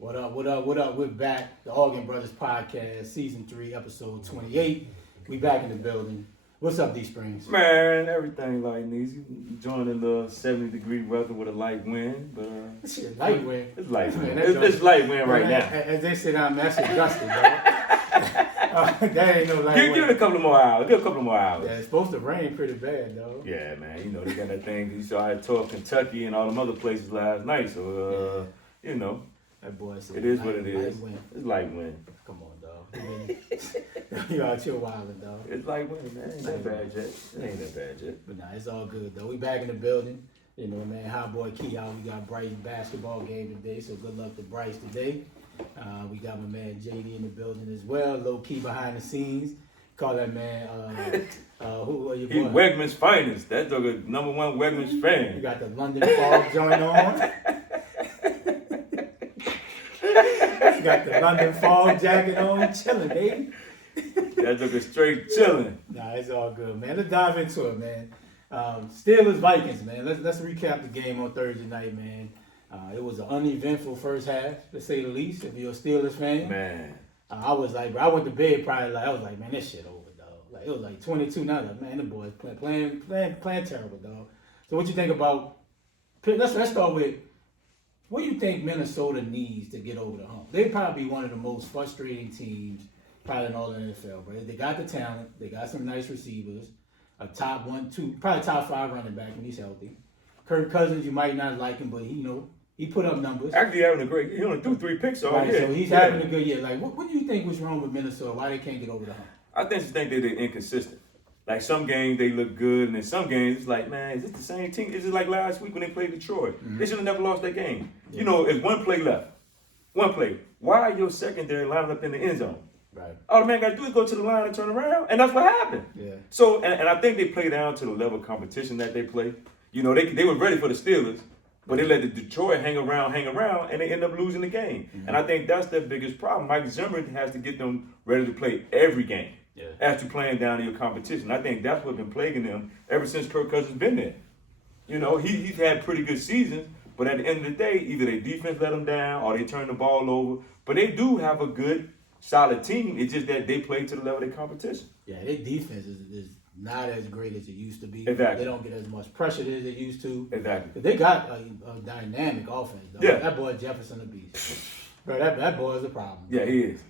What up, what up, what up? We're back. The Hogan Brothers Podcast, Season 3, Episode 28. We back in the building. What's up, D Springs? Man, everything light easy. Joining the 70-degree weather with a light wind, but shit, light wind. It's light wind. It's light wind right now. As they sit down, that's adjusted, bro. That ain't no light wind. Give it a couple more hours. Give it a couple more hours. Yeah, it's supposed to rain pretty bad, though. Yeah, man. You know they got that thing. You saw I toured Kentucky and all them other places last night, so you know. That boy said it is what it is. Wind. It's light wind. Come on, dog. You out here wilding, dog. It's light wind, man. Ain't that bad yet. It ain't that bad yet. But nah, it's all good, though. We back in the building. You know, man, Hot Boy Key out. We got Bryce basketball game today, so good luck to Bryce today. We got my man JD in the building as well, low key behind the scenes. Call that man, who are your boy? He's Wegman's finest. That's the #1 Wegman's fan. You got the London Fog joint on. You got the London Fog jacket on, chilling, baby. That took a straight chilling. Nah, it's all good, man. Let's dive into it, man. Steelers Vikings, man. Let's recap the game on Thursday night, man. It was an uneventful first half, to say the least. If you're a Steelers fan, man, I was like, bro, I went to bed probably like I was like, man, this shit over, dog. Like it was like 22 now. Like, man, the boys playing terrible, dog. So what you think about? Let's start with. What do you think Minnesota needs to get over the hump? They'd probably be one of the most frustrating teams probably in all the NFL, bro. They got the talent. They got some nice receivers. A top 1, 2, probably top 5 running back when he's healthy. Kirk Cousins, you might not like him, but he put up numbers. Actually having a great, he only threw 3 picks already. Right, so he's having a good year. Like, what do you think was wrong with Minnesota? Why they can't get over the hump? I think they're inconsistent. Like some games they look good, and in some games it's like, man, is this the same team? Is it like last week when they played Detroit? Mm-hmm. They should have never lost that game. Yeah. You know, it's one play left. One play. Why are your secondary lining up in the end zone? Right. All the man got to do is go to the line and turn around, and that's what happened. Yeah. So, and I think they play down to the level of competition that they play. You know, they were ready for the Steelers, but they let the Detroit hang around, and they end up losing the game. Mm-hmm. And I think that's their biggest problem. Mike Zimmer has to get them ready to play every game. Yeah. As you're playing down to your competition. I think that's what's been plaguing them ever since Kirk Cousins been there. You know, he's had pretty good seasons, but at the end of the day, either their defense let them down or they turn the ball over. But they do have a good, solid team. It's just that they play to the level of their competition. Yeah, their defense is not as great as it used to be. Exactly. They don't get as much pressure as they used to. Exactly. But they got a dynamic offense, though. Yeah. That boy Jefferson a beast. Bro, that boy is a problem. Yeah, he is.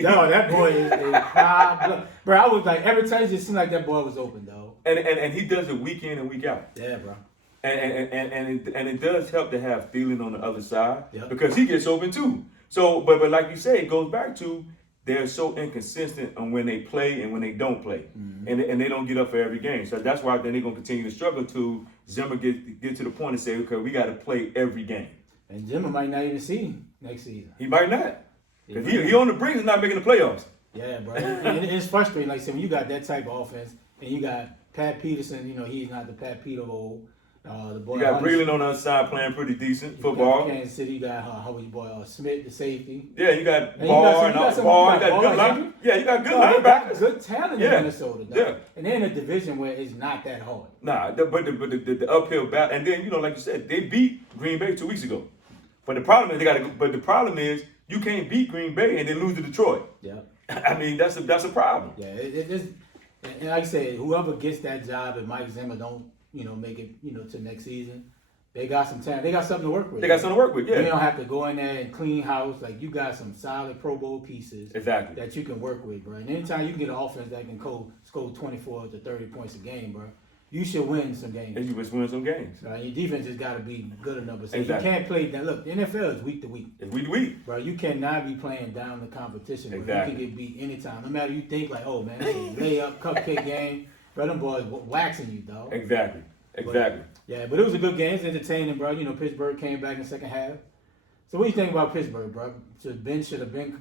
No, that boy is a problem. Bro, I was like, every time it just seemed like that boy was open, though. And he does it week in and week out. Yeah, bro. And it does help to have Thielen on the other side. Yep. Because he gets open too. So, but like you say, it goes back to they're so inconsistent on when they play and when they don't play. Mm-hmm. And they don't get up for every game. So that's why then they're going to continue to struggle to Zimmer get to the point and say, okay, we got to play every game. And Jimmy might not even see him next season. He might not. Because he on the brink of not making the playoffs. Yeah, bro. And it's frustrating. Like I said, when you got that type of offense and you got Pat Peterson, he's not the Pat Peter of old. The boy You got Breland on the other side playing pretty decent you football. got Kansas City, you got how your boy Smith, the safety. Yeah, you got And Barr you got and some- Barr. You you got got good Barr, line. Yeah, you got good No, they got linebackers. good talent Yeah. in Minnesota, dog. Yeah. And they're in a division where it's not that hard. Nah, but the uphill battle, and then like you said, they beat Green Bay 2 weeks ago. But the problem is you can't beat Green Bay and then lose to Detroit. Yeah. I mean that's a problem. Yeah, it's and like I said, whoever gets that job and Mike Zimmer don't, make it, to next season, they got some talent. They got something to work with. They got something to work with. Yeah. You don't have to go in there and clean house. Like you got some solid Pro Bowl pieces Exactly. that you can work with, bro. And anytime you can get an offense that can score 24 to 30 points a game, bro, you should win some games. And you must win some games. Right? Your defense has got to be good enough. So Exactly. you can't play that. Look, the NFL is week to week. It's week to week. Bro, you cannot be playing down the competition. Bro. Exactly. You can get beat anytime. No matter you think like, oh man, this is a layup, cupcake game. Bro, them boys waxing you, dog. Exactly. But it was a good game. It's entertaining, bro. Pittsburgh came back in the second half. So what do you think about Pittsburgh, bro? Ben should have been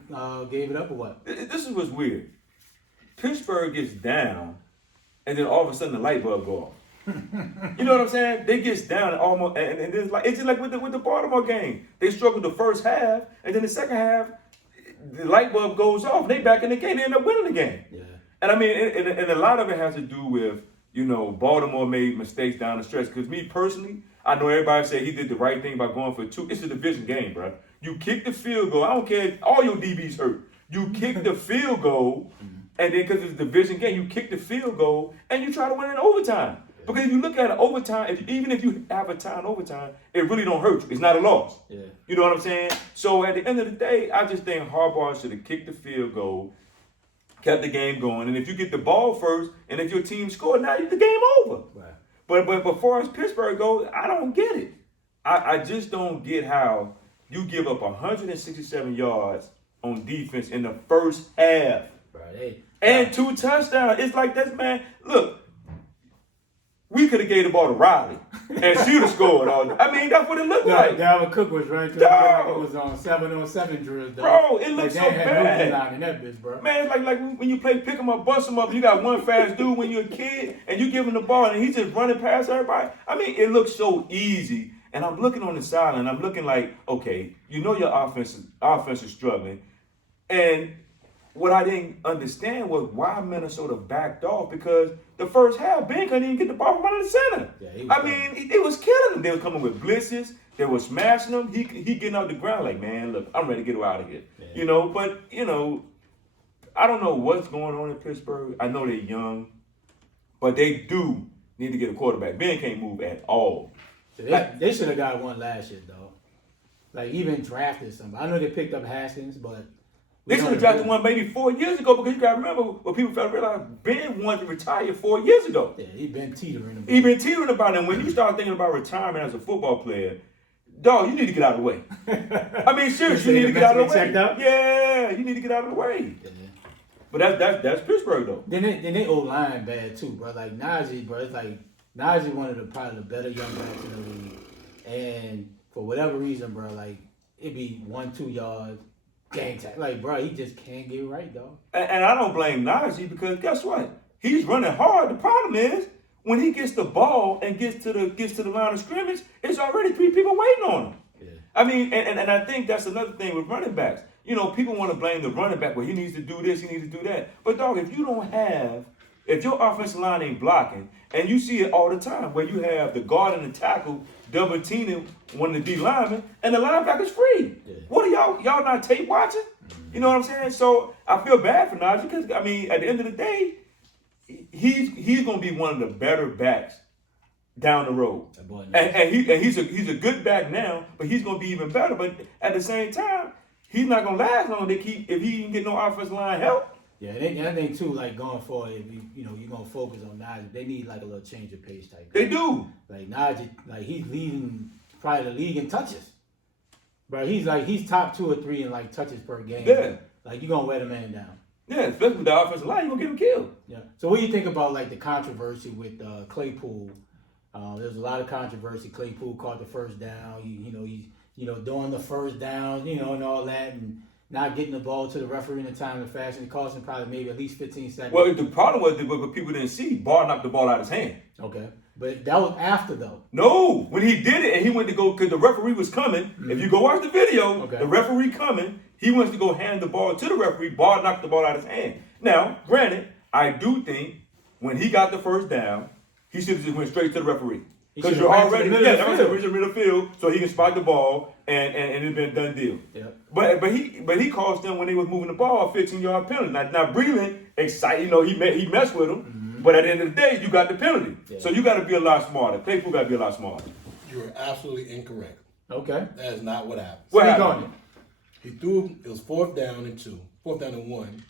gave it up or what? This is what's weird. Pittsburgh gets down, and then all of a sudden the light bulb go off. You know what I'm saying? They gets down and almost, and it's just like with the Baltimore game. They struggled the first half, and then the second half, the light bulb goes off. And they back in the game. They end up winning the game. Yeah. And I mean, and a lot of it has to do with Baltimore made mistakes down the stretch. Because me personally, I know everybody say he did the right thing by going for 2. It's a division game, bro. You kick the field goal. I don't care if all your DBs hurt. You kick the field goal, and then because it's a division game, you kick the field goal, and you try to win in overtime. Because if you look at it overtime, even if you have a tie in overtime, it really don't hurt you. It's not a loss. Yeah. You know what I'm saying? So at the end of the day, I just think Harbaugh should have kicked the field goal, kept the game going, and if you get the ball first, and if your team scored, now the game over. Right. But as far as Pittsburgh goes, I don't get it. I just don't get how you give up 167 yards on defense in the first half. Right. And 2 touchdowns. It's like that's, man, look, we could have gave the ball to Riley and she would have scored. I mean, that's what it looked like. Dalvin Cook was right there. It was on 7-on-7 drills, though. Bro, it looks so bad. In that bitch, bro. Man, it's like when you play pick 'em up, bust 'em up, you got one fast dude when you're a kid, and you give him the ball, and he's just running past everybody. I mean, it looks so easy. And I'm looking on the sideline, I'm looking like, okay, your offense is struggling. And what I didn't understand was why Minnesota backed off, because the first half, Ben couldn't even get the ball from under the center. Yeah, it was killing them. They were coming with blitzes. They were smashing them. He getting off the ground like, man, look, I'm ready to get him out of here. Yeah. But I don't know what's going on in Pittsburgh. I know they're young, but they do need to get a quarterback. Ben can't move at all. They should have got one last year, though. Like, even drafted somebody. I know they picked up Haskins, but they should have drafted one maybe 4 years ago, because you got to remember what people fail to realize. Ben wanted to retire 4 years ago. Yeah, he been teetering about it. And when you start thinking about retirement as a football player, dog, you need to get out of the way. I mean, seriously, you need to get out of the way. Yeah, you need to get out of the way. Yeah. But that's Pittsburgh, though. Then they O-line bad, too, bro. Like, Najee, bro, it's like, Najee one of probably the better young backs in the league. And for whatever reason, bro, like, it be 1-2 yards, gang tag. Like, bro, he just can't get right, dog. And I don't blame Najee, because guess what? He's running hard. The problem is, when he gets the ball and gets to the line of scrimmage, it's already 3 people waiting on him. Yeah. I mean, and I think that's another thing with running backs. People want to blame the running back. Well, he needs to do this, he needs to do that. But, dog, if your offensive line ain't blocking, and you see it all the time, where you have the guard and the tackle double teaming one of the D linemen, and the linebacker's free. Yeah. What are y'all not tape watching? You know what I'm saying? So I feel bad for Najee, because I mean, at the end of the day, he's gonna be one of the better backs down the road. And he's a good back now, but he's gonna be even better. But at the same time, he's not gonna last long if he didn't get no offensive line help. Yeah, and I think too, like going forward, if you're gonna focus on Najee, they need like a little change of pace type. They do. Like Najee, like he's leading probably the league in touches. Bro, he's top 2 or 3 in like touches per game. Yeah. Like you're gonna wear the man down. Yeah, especially with the offensive line, you're gonna get him killed. Yeah. So what do you think about like the controversy with Claypool? There's a lot of controversy. Claypool caught the first down. doing the first down, and all that, and not getting the ball to the referee in a timely fashion. It cost him probably maybe at least 15 seconds. Well, the problem was that what people didn't see, Barr knocked the ball out of his hand. Okay. But that was after, though. No, when he did it and he went to go, because the referee was coming. Mm-hmm. If you go watch the video, the referee coming, he wants to go hand the ball to the referee. Barr knocked the ball out of his hand. Now, granted, I do think when he got the first down, he should have just went straight to the referee. Because you're already, that was the middle of the field, so he can spot the ball and it's been a done deal. Yep. But he cost them when they was moving the ball a 15-yard penalty. Now Breland, excited, he messed with him. Mm-hmm. But at the end of the day, you got the penalty. Yeah. So you got to be a lot smarter. Claypool got to be a lot smarter. You are absolutely incorrect. Okay. That is not what happened. What happened? He threw, it was 4th down and 1.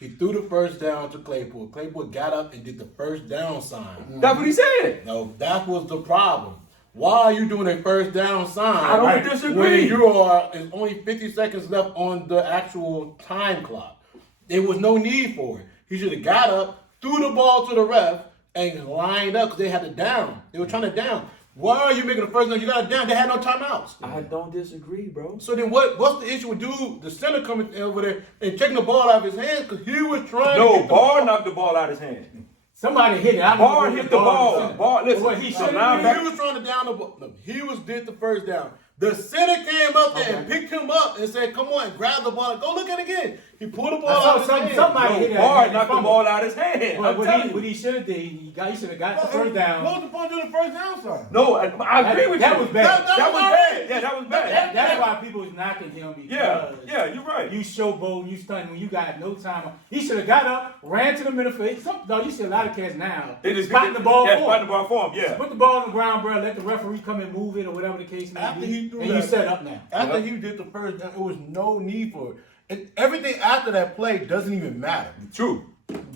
He threw the first down to Claypool. Claypool got up and did the first down sign. That's what he said. No, that was the problem. Why are you doing a first down sign? I don't disagree. When there's only 50 seconds left on the actual time clock. There was no need for it. He should have got up, threw the ball to the ref, and lined up because they had to down. They were trying to down. Why are you making the first down? You got to down. They had no timeouts. I don't disagree, bro. So then what's the issue with the center coming over there and checking the ball out of his hands because he was trying to get the Barr ball. knocked the ball out of his hand. Somebody hit it. Barr hit the ball. Barr, listen. He was trying to down the ball. No, he did the first down. The center came up there and picked him up and said, "Come on, grab the ball. Go look at it again." He pulled the ball out of his hand. Somebody hit it. Barr knocked the ball out of his hand. But what he should have did, he should have got the first down. What was the point of the first down sign? No, I agree with you. That was bad. That was bad. Yeah, that was bad. That's why people was knocking him because you're right. You showboat, you stunned when you got no time. He should have got up, ran to the middle field. You see a lot of cats now. They just spotting the ball for him. Spotting the ball for him, So put the ball on the ground, bro. Let the referee come and move it or whatever the case may be. And you set up now. After he did the first down, it was no need for it. And everything after that play doesn't even matter. True.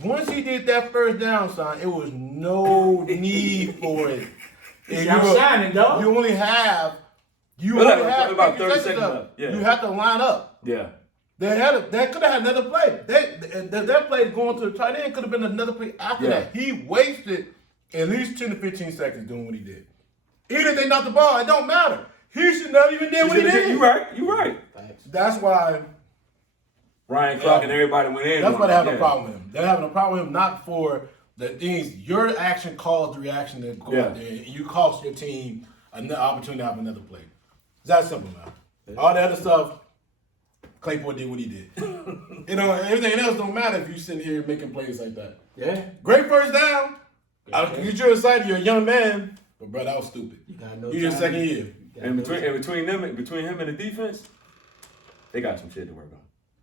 Once he did that first down sign, it was no need for it. I'm shining, dog. You only have about 30 seconds left. Yeah. You have to line up. Yeah. They could have had another play. That play going to the tight end could have been another play after that. He wasted at least 10 to 15 seconds doing what he did. Even if they knocked the ball, it don't matter. He should not even did what he did. You're right. That's why Ryan Clark and everybody went in. That's why they have a problem with him. They're having a problem with him not for the things. Your action caused the reaction to go out there, and you cost your team an opportunity to have another play. It's that simple, man. All the other stuff, Claypool did what he did. Everything else don't matter if you sitting here making plays like that. Yeah. Great first down. You're excited. You're a young man, but bro, that was stupid. You're your second year. And between him and the defense, they got some shit to work on.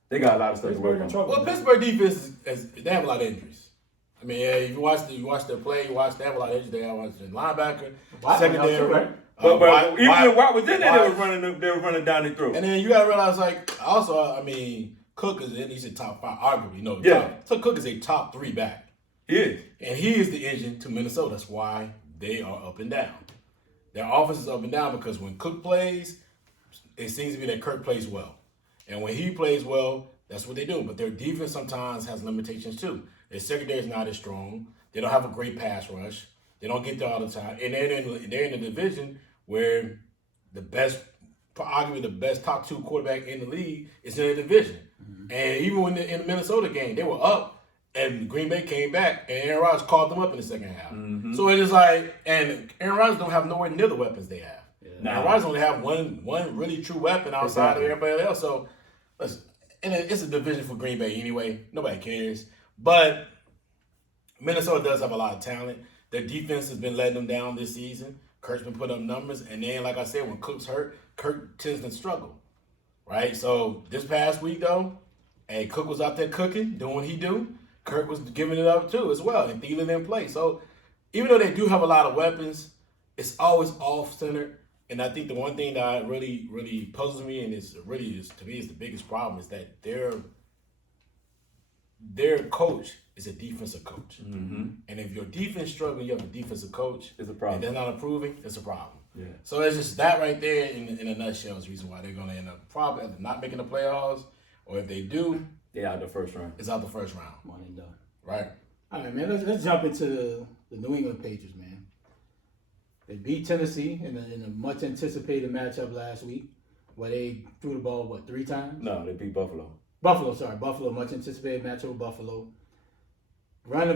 They got a lot of stuff to work on. Well, Pittsburgh defense they have a lot of injuries. I mean, if you watch their play, they have a lot of injuries. They have a linebacker, secondary. Right? But even when Watt was in there, they were running down the throat. And then you gotta realize, Cook is he's a top 5, arguably. So Cook is a top 3 back. He is. And he is the engine to Minnesota. That's why they are up and down. Their offense is up and down because when Cook plays, it seems to be that Kirk plays well. And when he plays well, that's what they do. But their defense sometimes has limitations too. Their secondary is not as strong. They don't have a great pass rush. They don't get there all the time. And they're in a division where arguably the best top 2 quarterback in the league is in the division. Mm-hmm. And even when in the Minnesota game, they were up and Green Bay came back and Aaron Rodgers called them up in the second half. Mm-hmm. So it's just and Aaron Rodgers don't have nowhere near the weapons they have. Now, Rodgers only have one really true weapon outside of everybody else. So, listen, and it's a division for Green Bay anyway. Nobody cares. But Minnesota does have a lot of talent. Their defense has been letting them down this season. Kirk's been putting up numbers. And then, like I said, when Cook's hurt, Kirk tends to struggle. Right? So, this past week, though, Cook was out there cooking, doing what he do. Kirk was giving it up, too, as well. And Thielen didn't play. So, even though they do have a lot of weapons, it's always off-centered. And I think the one thing that really, really puzzles me and to me is the biggest problem is that their coach is a defensive coach. Mm-hmm. And if your defense struggling, you have a defensive coach. It's a problem. And they're not improving, it's a problem. Yeah. So it's just that right there in a nutshell is the reason why they're going to end up probably either not making the playoffs, or if they do, they're out the first round. It's out the first round. One and done. Right. All right, man. Let's jump into the New England Patriots, man. They beat Tennessee in a much anticipated matchup last week. where they threw the ball, 3 times? No, they beat Buffalo. Buffalo, much anticipated matchup with Buffalo. They ran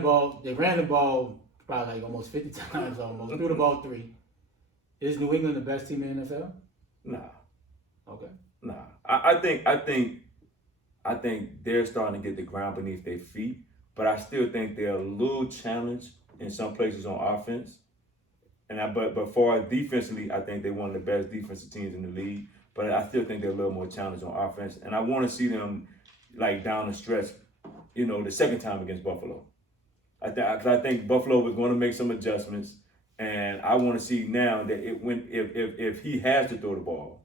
the ball probably like almost 50 times almost. Threw the ball 3. Is New England the best team in the NFL? Nah. Okay. Nah. I think they're starting to get the ground beneath their feet, but I still think they're a little challenged in some places on offense. But for defensively, I think they're one of the best defensive teams in the league. But I still think they're a little more challenged on offense, and I want to see them like down the stretch, the second time against Buffalo. I think Buffalo was going to make some adjustments, and I want to see now that if he has to throw the ball,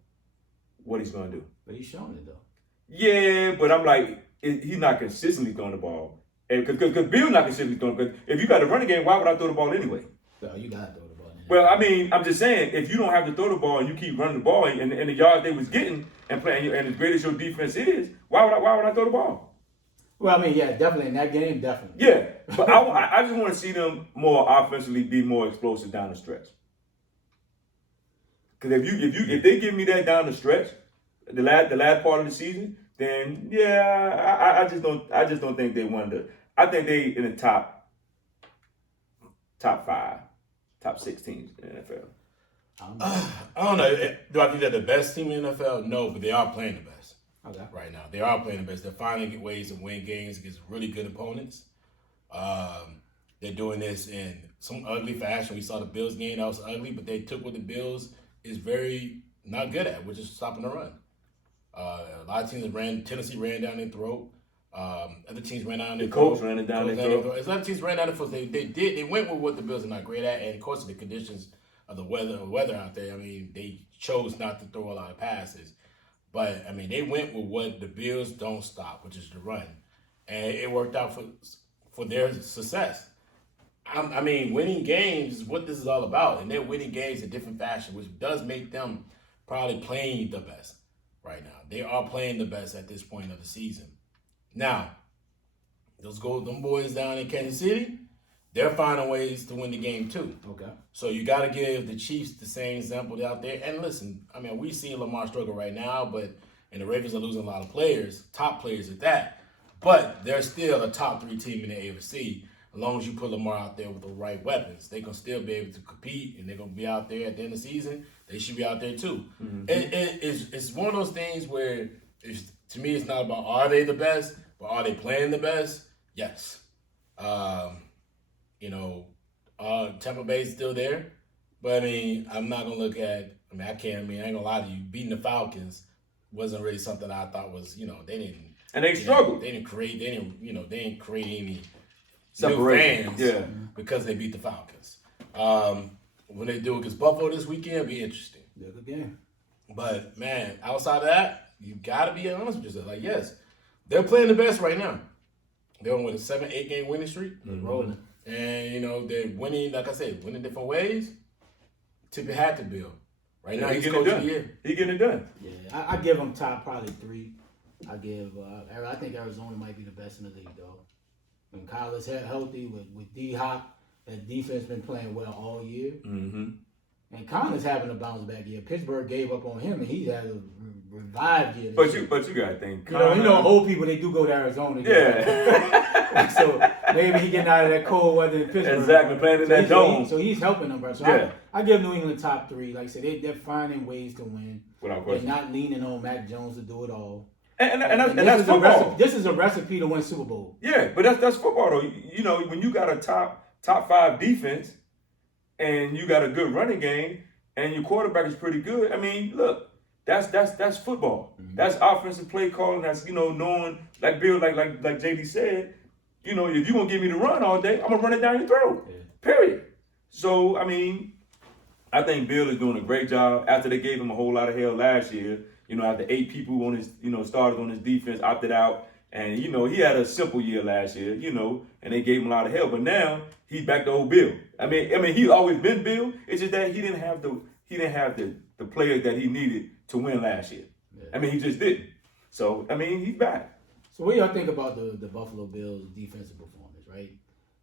what he's going to do. But he's showing it though. Yeah, but I'm like, he's not consistently throwing the ball, because Bill's not consistently throwing. Because if you got a running game, why would I throw the ball anyway? So you got to throw the ball. Well, I mean, I'm just saying, if you don't have to throw the ball and you keep running the ball and the yards they was getting and playing, and as great as your defense is, why would I throw the ball? Well, I mean, yeah, definitely in that game, definitely. Yeah, but I just want to see them more offensively, be more explosive down the stretch. Because if they give me that down the stretch, the last part of the season, then yeah, I just don't think they won the. I think they in the top 5, top 6 teams in the NFL. I don't know. Do I think they're the best team in the NFL? No, but they are playing the best. Okay. Right now. They are playing the best. They're finding ways to win games against really good opponents. They're doing this in some ugly fashion. We saw the Bills game that was ugly, but they took what the Bills is very not good at, which is stopping the run. A lot of teams Tennessee ran down their throat. Other teams ran down their throat. Colts ran it down their throat. As other teams ran down their throat, they went with what the Bills are not great at, and of course the conditions of the weather out there. I mean, they chose not to throw a lot of passes. But, I mean, they went with what the Bills don't stop, which is the run. And it worked out for their success. I mean, winning games is what this is all about. And they're winning games in different fashion, which does make them probably playing the best right now. They are playing the best at this point of the season. Now, them boys down in Kansas City, they're finding ways to win the game too. Okay. So you got to give the Chiefs the same example out there. And listen, I mean, we see Lamar struggle right now, and the Ravens are losing a lot of players, top players at that. But they're still a top 3 team in the AFC. As long as you put Lamar out there with the right weapons, they're going to still be able to compete, and they're going to be out there at the end of the season. They should be out there too. Mm-hmm. It's one of those things where, to me, it's not about are they the best, but are they playing the best? Yes. Tampa Bay's still there, but I mean, I'm not gonna look at. I ain't gonna lie to you. Beating the Falcons wasn't really something I thought was. They didn't. And they struggled. They didn't create any new separation. Fans because they beat the Falcons. When they do against Buffalo this weekend, it'll be interesting. Yeah, good game. But man, outside of that, you gotta be honest with yourself. Like, yes, they're playing the best right now. They're on with a 7-8 game winning streak. They're rolling. And, they're winning, like I said, winning different ways. Tip your hat to Bill. Right now, he's getting coach it done. of the year. He getting it done. Yeah, I give him top probably 3. I think Arizona might be the best in the league, though. When Kyler's healthy, with D-Hop, that defense been playing well all year. Mm-hmm. And Connor's having a bounce back year. Pittsburgh gave up on him, and he had a revived year. But you gotta think. Old people, they do go to Arizona. Yeah. So maybe he getting out of that cold weather in Pittsburgh. Exactly, playing in that dome. So he's helping them, bro. So I give New England top 3. Like I said, they're finding ways to win. Without question. They're not leaning on Mac Jones to do it all. And that's football. This is a recipe to win Super Bowl. Yeah, but that's football though. When you got a top 5 defense and you got a good running game and your quarterback is pretty good, I mean, look, that's football. Mm-hmm. That's offensive play calling. That's knowing, like Bill, like JD said, if you're gonna give me the run all day, I'm gonna run it down your throat. Yeah. Period. So I mean, I think Bill is doing a great job. After they gave him a whole lot of hell last year, after 8 people on his, started on his defense, opted out, and he had a simple year last year, and they gave him a lot of hell. But now he's back to old Bill. I mean, he's always been Bill. It's just that he didn't have the players that he needed to win last year. Yeah. I mean, he just didn't. So I mean, he's back. So what do y'all think about the Buffalo Bills defensive performance, right?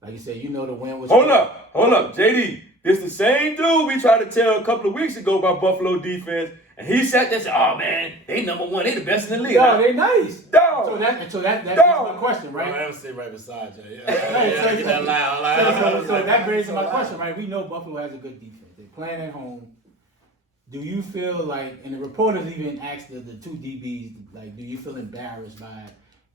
Like you said, the win was. Hold up, JD. This the same dude we tried to tell a couple of weeks ago about Buffalo defense, And he sat there and said, "Oh man, they number one. They the best in the league." Yo, they nice. Dog. So that's Dog. my question, right? I'm sit right beside you. Yeah, Right, that loud. So that brings to my question, right? We know Buffalo has a good defense. They're playing at home. Do you feel like, and the reporters even asked the two DBs, like, do you feel embarrassed by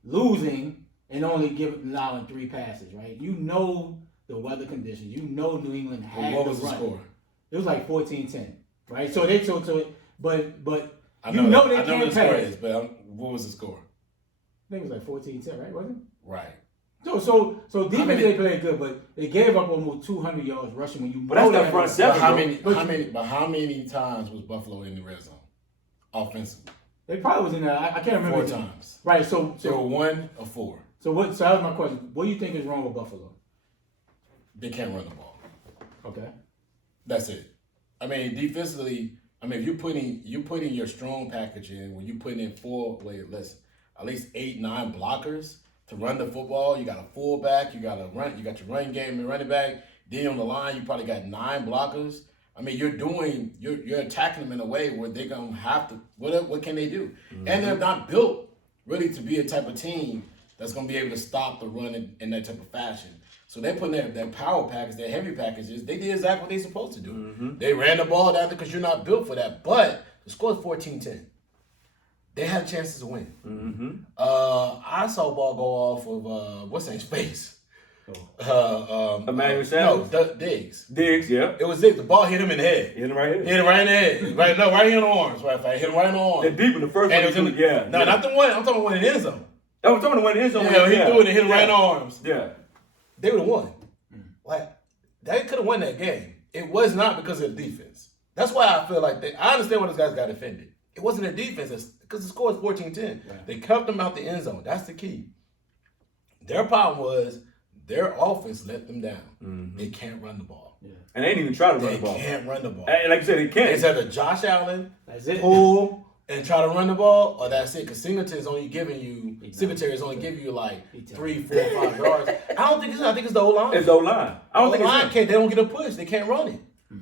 losing and only allowing 3 passes, right? You know the weather conditions. You know New England had What the was the run. score? It was like 14-10, right? So they but I you know they I can't the score pass. is, but what was the score? I think it was like 14-10, right? Wasn't it? Right. So defense they played good, but they gave up almost 200 yards rushing when you. But that's that front seven. How many times was Buffalo in the red zone, offensively? They probably was in there. I can't remember. 4 times. Right. So They were 1 or 4. So that was my question. What do you think is wrong with Buffalo? They can't run the ball. Okay. That's it. I mean, defensively, if you're putting your strong package in, when you're putting in at least 8, 9 blockers to run the football. You got a fullback, you got your running game and running back. Then on the line, you probably got 9 blockers. I mean, you're attacking them in a way where they're gonna have to. What can they do? Mm-hmm. And they're not built really to be a type of team that's gonna be able to stop the run in that type of fashion. So they're putting their power package, their heavy packages. They did exactly what they're supposed to do. Mm-hmm. They ran the ball down because you're not built for that. But the score is 14-10. They had chances to win. Mm-hmm. I saw a ball go off of what's his face? Emmanuel Sanders? No, Diggs. Diggs, yeah. It was Diggs. The ball hit him in the head. Hit him right here. Hit him right in the head. Right here in the arms. Right, hit him right in the arms. They're deep in the first one. No, not the one. I'm talking about one in the end zone. I'm talking about the one in the end zone. Yeah, he threw it and hit him right in the arms. Yeah. They would have won. Like, they could have won that game. It was not because of the defense. That's why I feel like I understand why those guys got offended. It wasn't their defense. It's because the score is 14-10. Right. They kept them out the end zone. That's the key. Their problem was their offense let them down. Mm-hmm. They can't run the ball. Yeah. And they didn't even try to run the ball. They can't run the ball. And like you said, they can't. It's either Josh Allen, pull, and try to run the ball, or that's it. Because Singletary is only giving you like 3, 4, 5 yards. I think it's the O-line. It's the O-line. I don't think it's they don't get a push. They can't run it.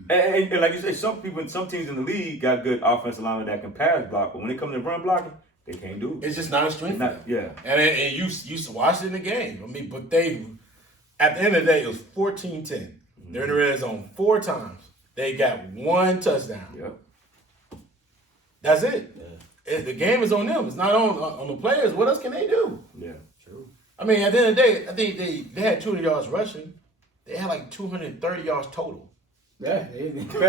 And like you say, some teams in the league got good offensive linemen that can pass block, but when it comes to run blocking, they can't do it. It's just not a strength. Yeah. And you watched it in the game. I mean, but at the end of the day, it was 14-10. Mm-hmm. They're in the red zone 4 times. They got 1 touchdown. Yep. That's it. Yeah. The game is on them. It's not on the players. What else can they do? Yeah, true. I mean, at the end of the day, I think they had 200 yards rushing. They had like 230 yards total. Yeah.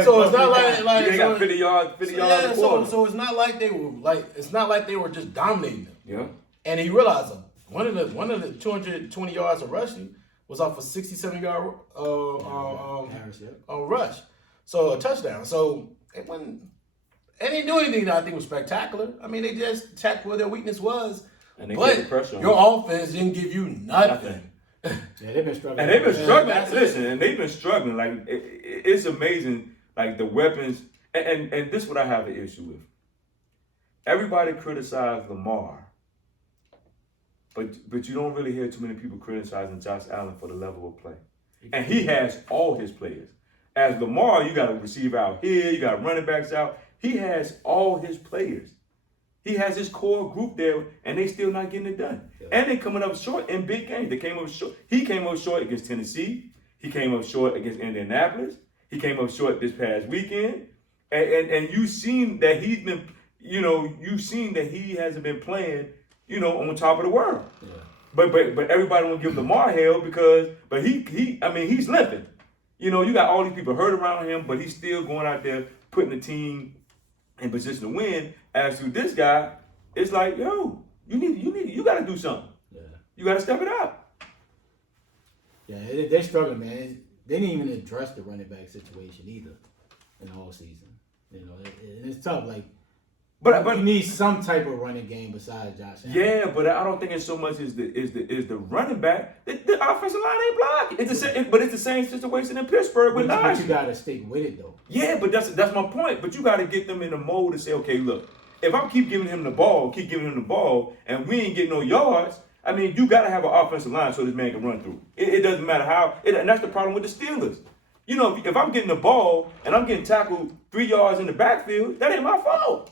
So it's not like they got 50 yards. So it's not like they were just dominating them. Yeah. And he realized one of the 220 yards of rushing was off a 67-yard rush. So a touchdown. So it wasn't. They didn't do anything that I think was spectacular. I mean, they just attacked where their weakness was. And they but pressure on your offense didn't give you nothing. Yeah, they've been struggling. And they've been struggling. Listen, and they've been struggling. Like it's amazing. Like the weapons. And this is what I have an issue with. Everybody criticized Lamar, but you don't really hear too many people criticizing Josh Allen for the level of play. And he has all his players. As Lamar, you got a receiver out here, you got running backs out. He has all his players. He has his core group there, and they still not getting it done. Yeah. And they coming up short in big games. They came up short. He came up short against Tennessee. He came up short against Indianapolis. He came up short this past weekend. And you've seen that he's been, you've seen that he hasn't been playing, on top of the world. Yeah. But everybody will give Lamar hell but he's limping. You got all these people hurt around him, but he's still going out there putting the team in position to win. As to this guy, it's like, yo, you got to do something. Yeah. You got to step it up. Yeah, they're struggling, man. They didn't even address the running back situation either in the whole season. It's tough. Like, but you need some type of running game besides Josh Allen. Yeah, but I don't think it's so much as the running back. The offensive line ain't blocking. It's the same situation in Pittsburgh with Najee. But you gotta stick with it though. Yeah, but that's my point. But you got to get them in the mode to say, okay, look, if I keep giving him the ball, and we ain't getting no yards, I mean, you got to have an offensive line so this man can run through. It doesn't matter how. And that's the problem with the Steelers. You know, if I'm getting the ball and I'm getting tackled 3 yards in the backfield, that ain't my fault.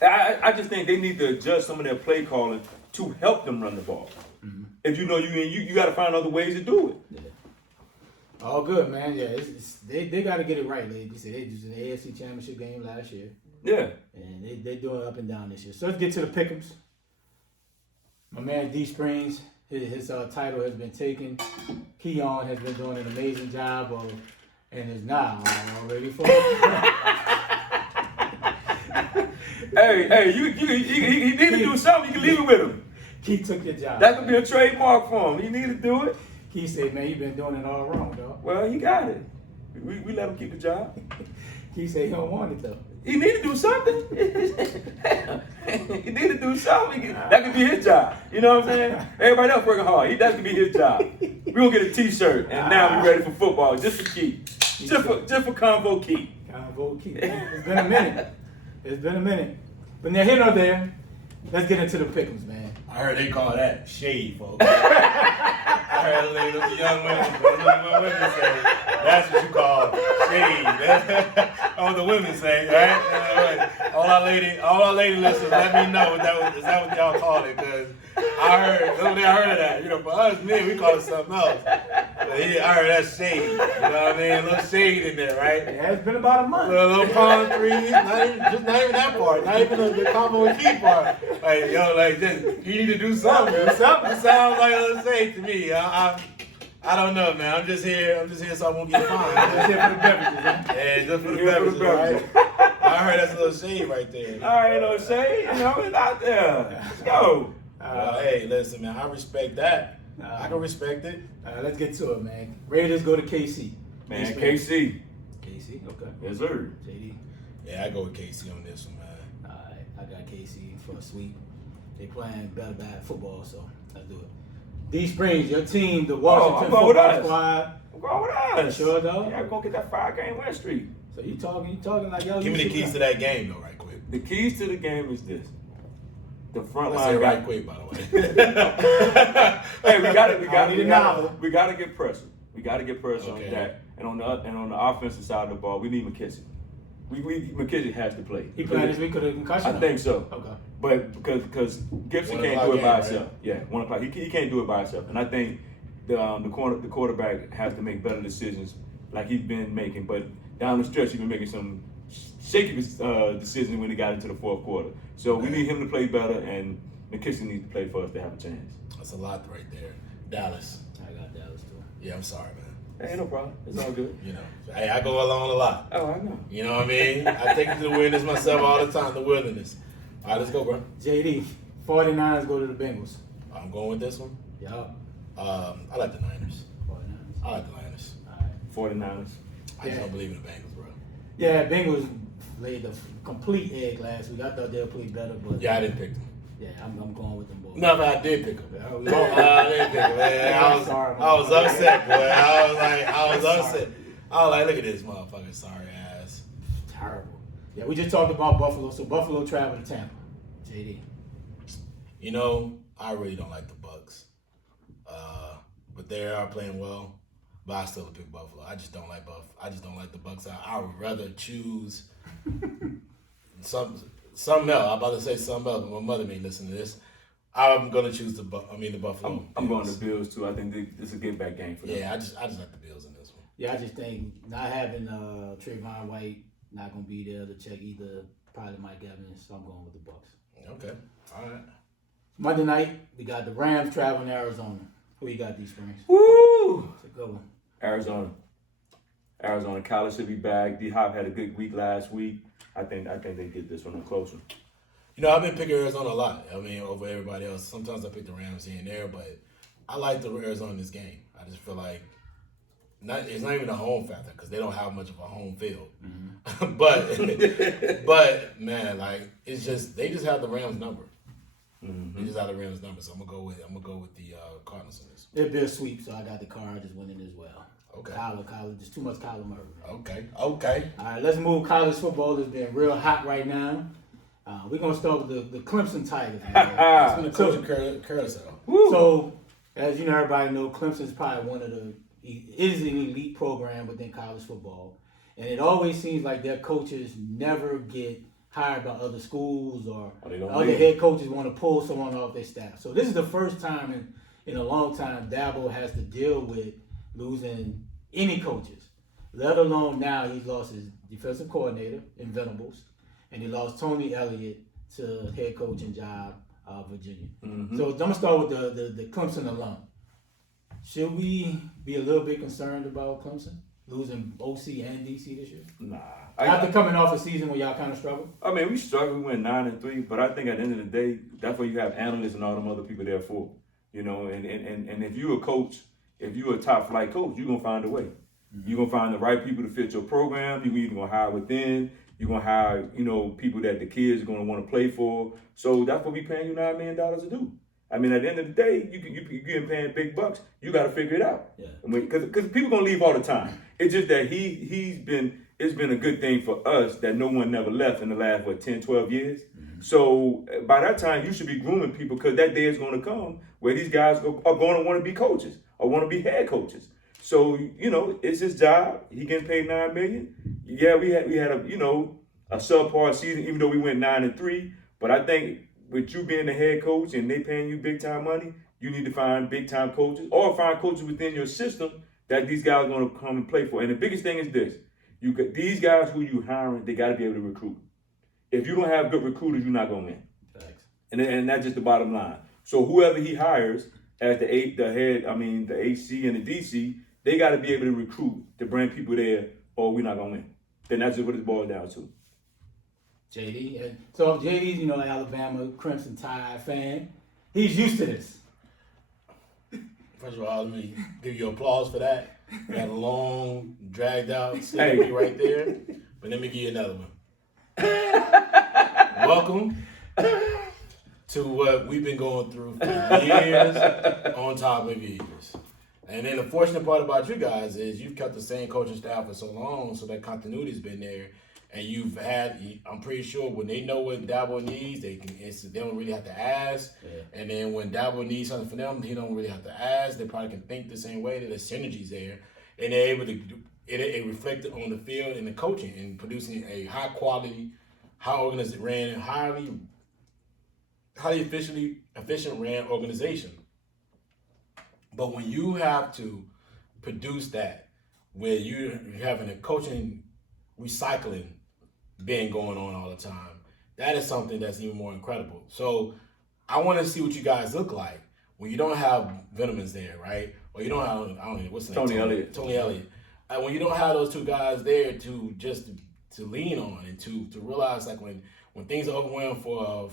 Yeah. I just think they need to adjust some of their play calling to help them run the ball. Mm-hmm. If you know you got to find other ways to do it. Yeah. All good, man. Yeah, they got to get it right. They said they just in the AFC Championship game last year. Yeah. And they doing it up and down this year. So let's get to the pick'ems. My man D Springs, his title has been taken. Keon has been doing an amazing job and is now already for. Hey, he need to do something. You can leave it with him. He took your job. That could be a trademark for him. He need to do it. He said, man, you've been doing it all wrong, dog. Well, he got it. We let him keep the job. He said he don't want it, though. He need to do something. He need to do something. That could be his job. You know what I'm saying? Everybody else working hard. That could be his job. We're going to get a T-shirt, and now we're ready for football. Just for Keith. Just for Convo Keith. Convo Keith. It's been a minute. But now, here nor there, let's get into the pick'ems, man. I heard they call that shade, folks. I heard the young women say, that's what you call shade. Oh, the women say, right? All our lady listeners, let me know is that what y'all call it? Because I heard of that. You know, for us men, we call it something else. But I heard that shade. You know what I mean? A little shade in there, right? Yeah, it's been about a month. A little palm trees, not even that part, not even the combo and key part. Like, yo, like this, you need to do something. Something sounds like a little shade to me. I don't know, man. I'm just here so I won't get fined. Just here for the beverages, huh? Yeah, just for the beverages, right? I heard that's a little shade right there. All right, no shade. You know, it's out there. Let's go. Hey, listen, man. I respect that. I can respect it. Let's get to it, man. Raiders go to KC. Man, KC. KC, okay. Yes, sir. JD. Yeah, I go with KC on this one, man. All right, I got KC for a sweep. They playing better bad football, so let's do it. D Springs, your team, the Washington football squad. I'm going with us. Sure, though. Yeah, we're going to get that 5-game win streak. So you talking like yo. Give me the keys to that game, though, right quick. The keys to the game is this. The front Let's line say right quick, by the way. Hey, we got to get pressure. We got to get pressure on that. And on the offensive side of the ball, we need McKissick. McKissick has to play. He playing this week with a concussion? I think so. Okay. But because Gibson can't do it by himself. Yeah, 1 o'clock. He can't do it by himself. And I think the quarterback has to make better decisions like he's been making. But down the stretch, he's been making some shaky decisions when he got into the fourth quarter. So we need him to play better, and McKissick needs to play for us to have a chance. That's a lot right there. Dallas. I got Dallas too. Yeah, I'm sorry, man. Hey, no problem. It's all good. You know, hey, I go along a lot. Oh, I know. You know what I mean? I take it to the wilderness myself all the time, the wilderness. All right, let's go, bro. JD, 49ers go to the Bengals. I'm going with this one. Yup. I like the Niners. 49ers. I like the Niners. All right. 49ers. I just don't believe in the Bengals, bro. Yeah, Bengals laid the complete egg last week. I thought they'll play better, but Yeah, I didn't pick them. yeah, I'm going with them boys. No, but I did pick them. Yeah, I didn't pick them, man. I was upset, boy. I was upset. I was like, look at this motherfucker, sorry ass. Terrible. Yeah, we just talked about Buffalo. So Buffalo travel to Tampa. JD. You know, I really don't like the Bucs, but they are playing well. But I still pick Buffalo. I just don't like I just don't like the Bucs. I would rather choose something else. I'm about to say something else, but my mother may listen to this. I'm gonna choose the Buffalo. I'm going to Bills too. I think this is a get back game for them. Yeah, I just like the Bills in this one. Yeah, I just think not having Trayvon White not gonna be there to check either probably Mike Evans, so I'm going with the Bucs. Okay. All right. Monday night, we got the Rams traveling to Arizona. Who you got, these Springs? Woo! It's a good one. Arizona. College should be back. D-Hop had a good week last week. I think they get this one a close one. You know, I've been picking Arizona a lot. I mean, over everybody else. Sometimes I pick the Rams here and there, but I like the Arizona in this game. I just feel like it's not even a home factor because they don't have much of a home field. Mm-hmm. but man, like it's just they just have the Rams number. Mm-hmm. They just have the Rams number. So I'm gonna go with the Cardinals in this. It'll be a sweep, so I got the Cards winning as well. Okay. Kyler, just too much Kyler Murray. Okay. All right, let's move. College football has been real hot right now. We're gonna start with the Clemson Tigers. Coach Curtis. So, as you know, everybody know, Clemson's probably one of the It is an elite program within college football, and it always seems like their coaches never get hired by other schools or other head coaches want to pull someone off their staff. So this is the first time in a long time Dabo has to deal with losing any coaches, let alone now he's lost his defensive coordinator in Venables, and he lost Tony Elliott to head coaching job of Virginia. Mm-hmm. So I'm going to start with the Clemson alum. Should we be a little bit concerned about Clemson losing OC and DC this year? Nah. After coming off a season where y'all kind of struggled? I mean, we struggled. We went 9-3, but I think at the end of the day, that's what you have analysts and all them other people there for. You know, and if you're a coach, if you're a top flight coach, you're gonna find a way. Mm-hmm. You're gonna find the right people to fit your program. You're either gonna hire within. You're gonna hire, you know, people that the kids are gonna want to play for. So that's what we paying you $9 million to do. I mean, at the end of the day, you getting paying big bucks. You got to figure it out. Yeah. Because people gonna leave all the time. It's just that it's been a good thing for us that no one never left in the last 10, 12 years. Mm-hmm. So by that time, you should be grooming people because that day is going to come where these guys are going to want to be coaches or want to be head coaches. So, you know, it's his job. He getting paid $9 million. Yeah, we had a subpar season, even though we went 9-3. But I think with you being the head coach and they paying you big time money, you need to find big time coaches or find coaches within your system that these guys are going to come and play for. And the biggest thing is this: these guys who you hiring, they got to be able to recruit. If you don't have good recruiters, you're not going to win. Thanks. And that's just the bottom line. So whoever he hires as the HC and the DC, they got to be able to recruit to bring people there, or we're not going to win. Then that's just what it boils down to. JD. So JD's, you know, Alabama Crimson Tide fan. He's used to this. First of all, let me give you applause for that. You had a long, dragged out story right there. But let me give you another one. Welcome to what we've been going through for years on top of years. And then the fortunate part about you guys is you've kept the same coaching staff for so long, so that continuity's been there. And you've had, I'm pretty sure when they know what Dabo needs, they don't really have to ask. Yeah. And then when Dabo needs something for them, he don't really have to ask. They probably can think the same way. There's synergies there. And they're able to, it reflected on the field and the coaching and producing a high quality, highly efficient ran organization. But when you have to produce that, where you're having a coaching recycling being going on all the time, that is something that's even more incredible. So I want to see what you guys look like when you don't have Venomans there, right? Or you don't have, I don't know, what's the name? Tony Elliott. When you don't have those two guys there to lean on and to realize, like when things are overwhelmed for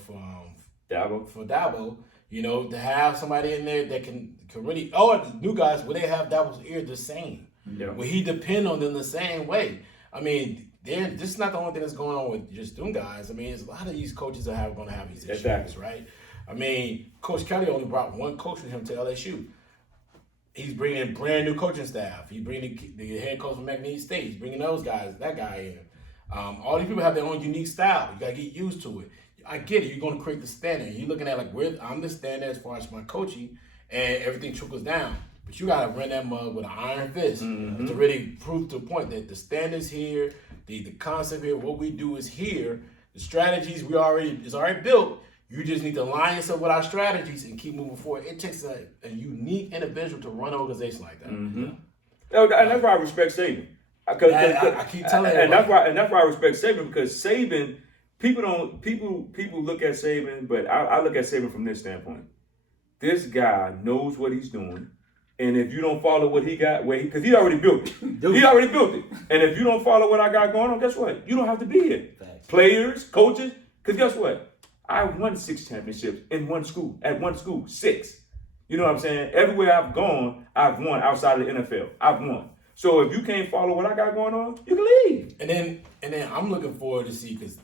Dabo, you know, to have somebody in there that can really, or the new guys, where they have Dabo's ear the same. Yeah. Where he depend on them the same way. I mean, this is not the only thing that's going on with just them guys. I mean, there's a lot of these coaches that are going to have these issues, exactly. Right? I mean, Coach Kelly only brought one coach with him to LSU. He's bringing in brand new coaching staff. He's bringing the head coach from McNeese State. He's bringing that guy in. All these people have their own unique style. You got to get used to it. I get it. You're going to create the standard. You're looking at I'm the standard as far as my coaching, and everything trickles down. But you got to run that mug with an iron fist to really prove to the point that the standard's here, the concept here, what we do is here, the strategies is already built. You just need to line yourself with our strategies and keep moving forward. It takes a unique individual to run an organization like that. Mm-hmm. And that's why I respect Saban. I keep telling you. And that's why I respect Saban, because Saban, people look at Saban, but I look at Saban from this standpoint. This guy knows what he's doing. And if you don't follow what he got, because he already built it. He already built it. And if you don't follow what I got going on, guess what? You don't have to be here. Thanks. Players, coaches, because guess what? I won 6 championships in one school. At one school, 6. You know what I'm saying? Everywhere I've gone, I've won outside of the NFL. I've won. So if you can't follow what I got going on, you can leave. And then I'm looking forward to see, because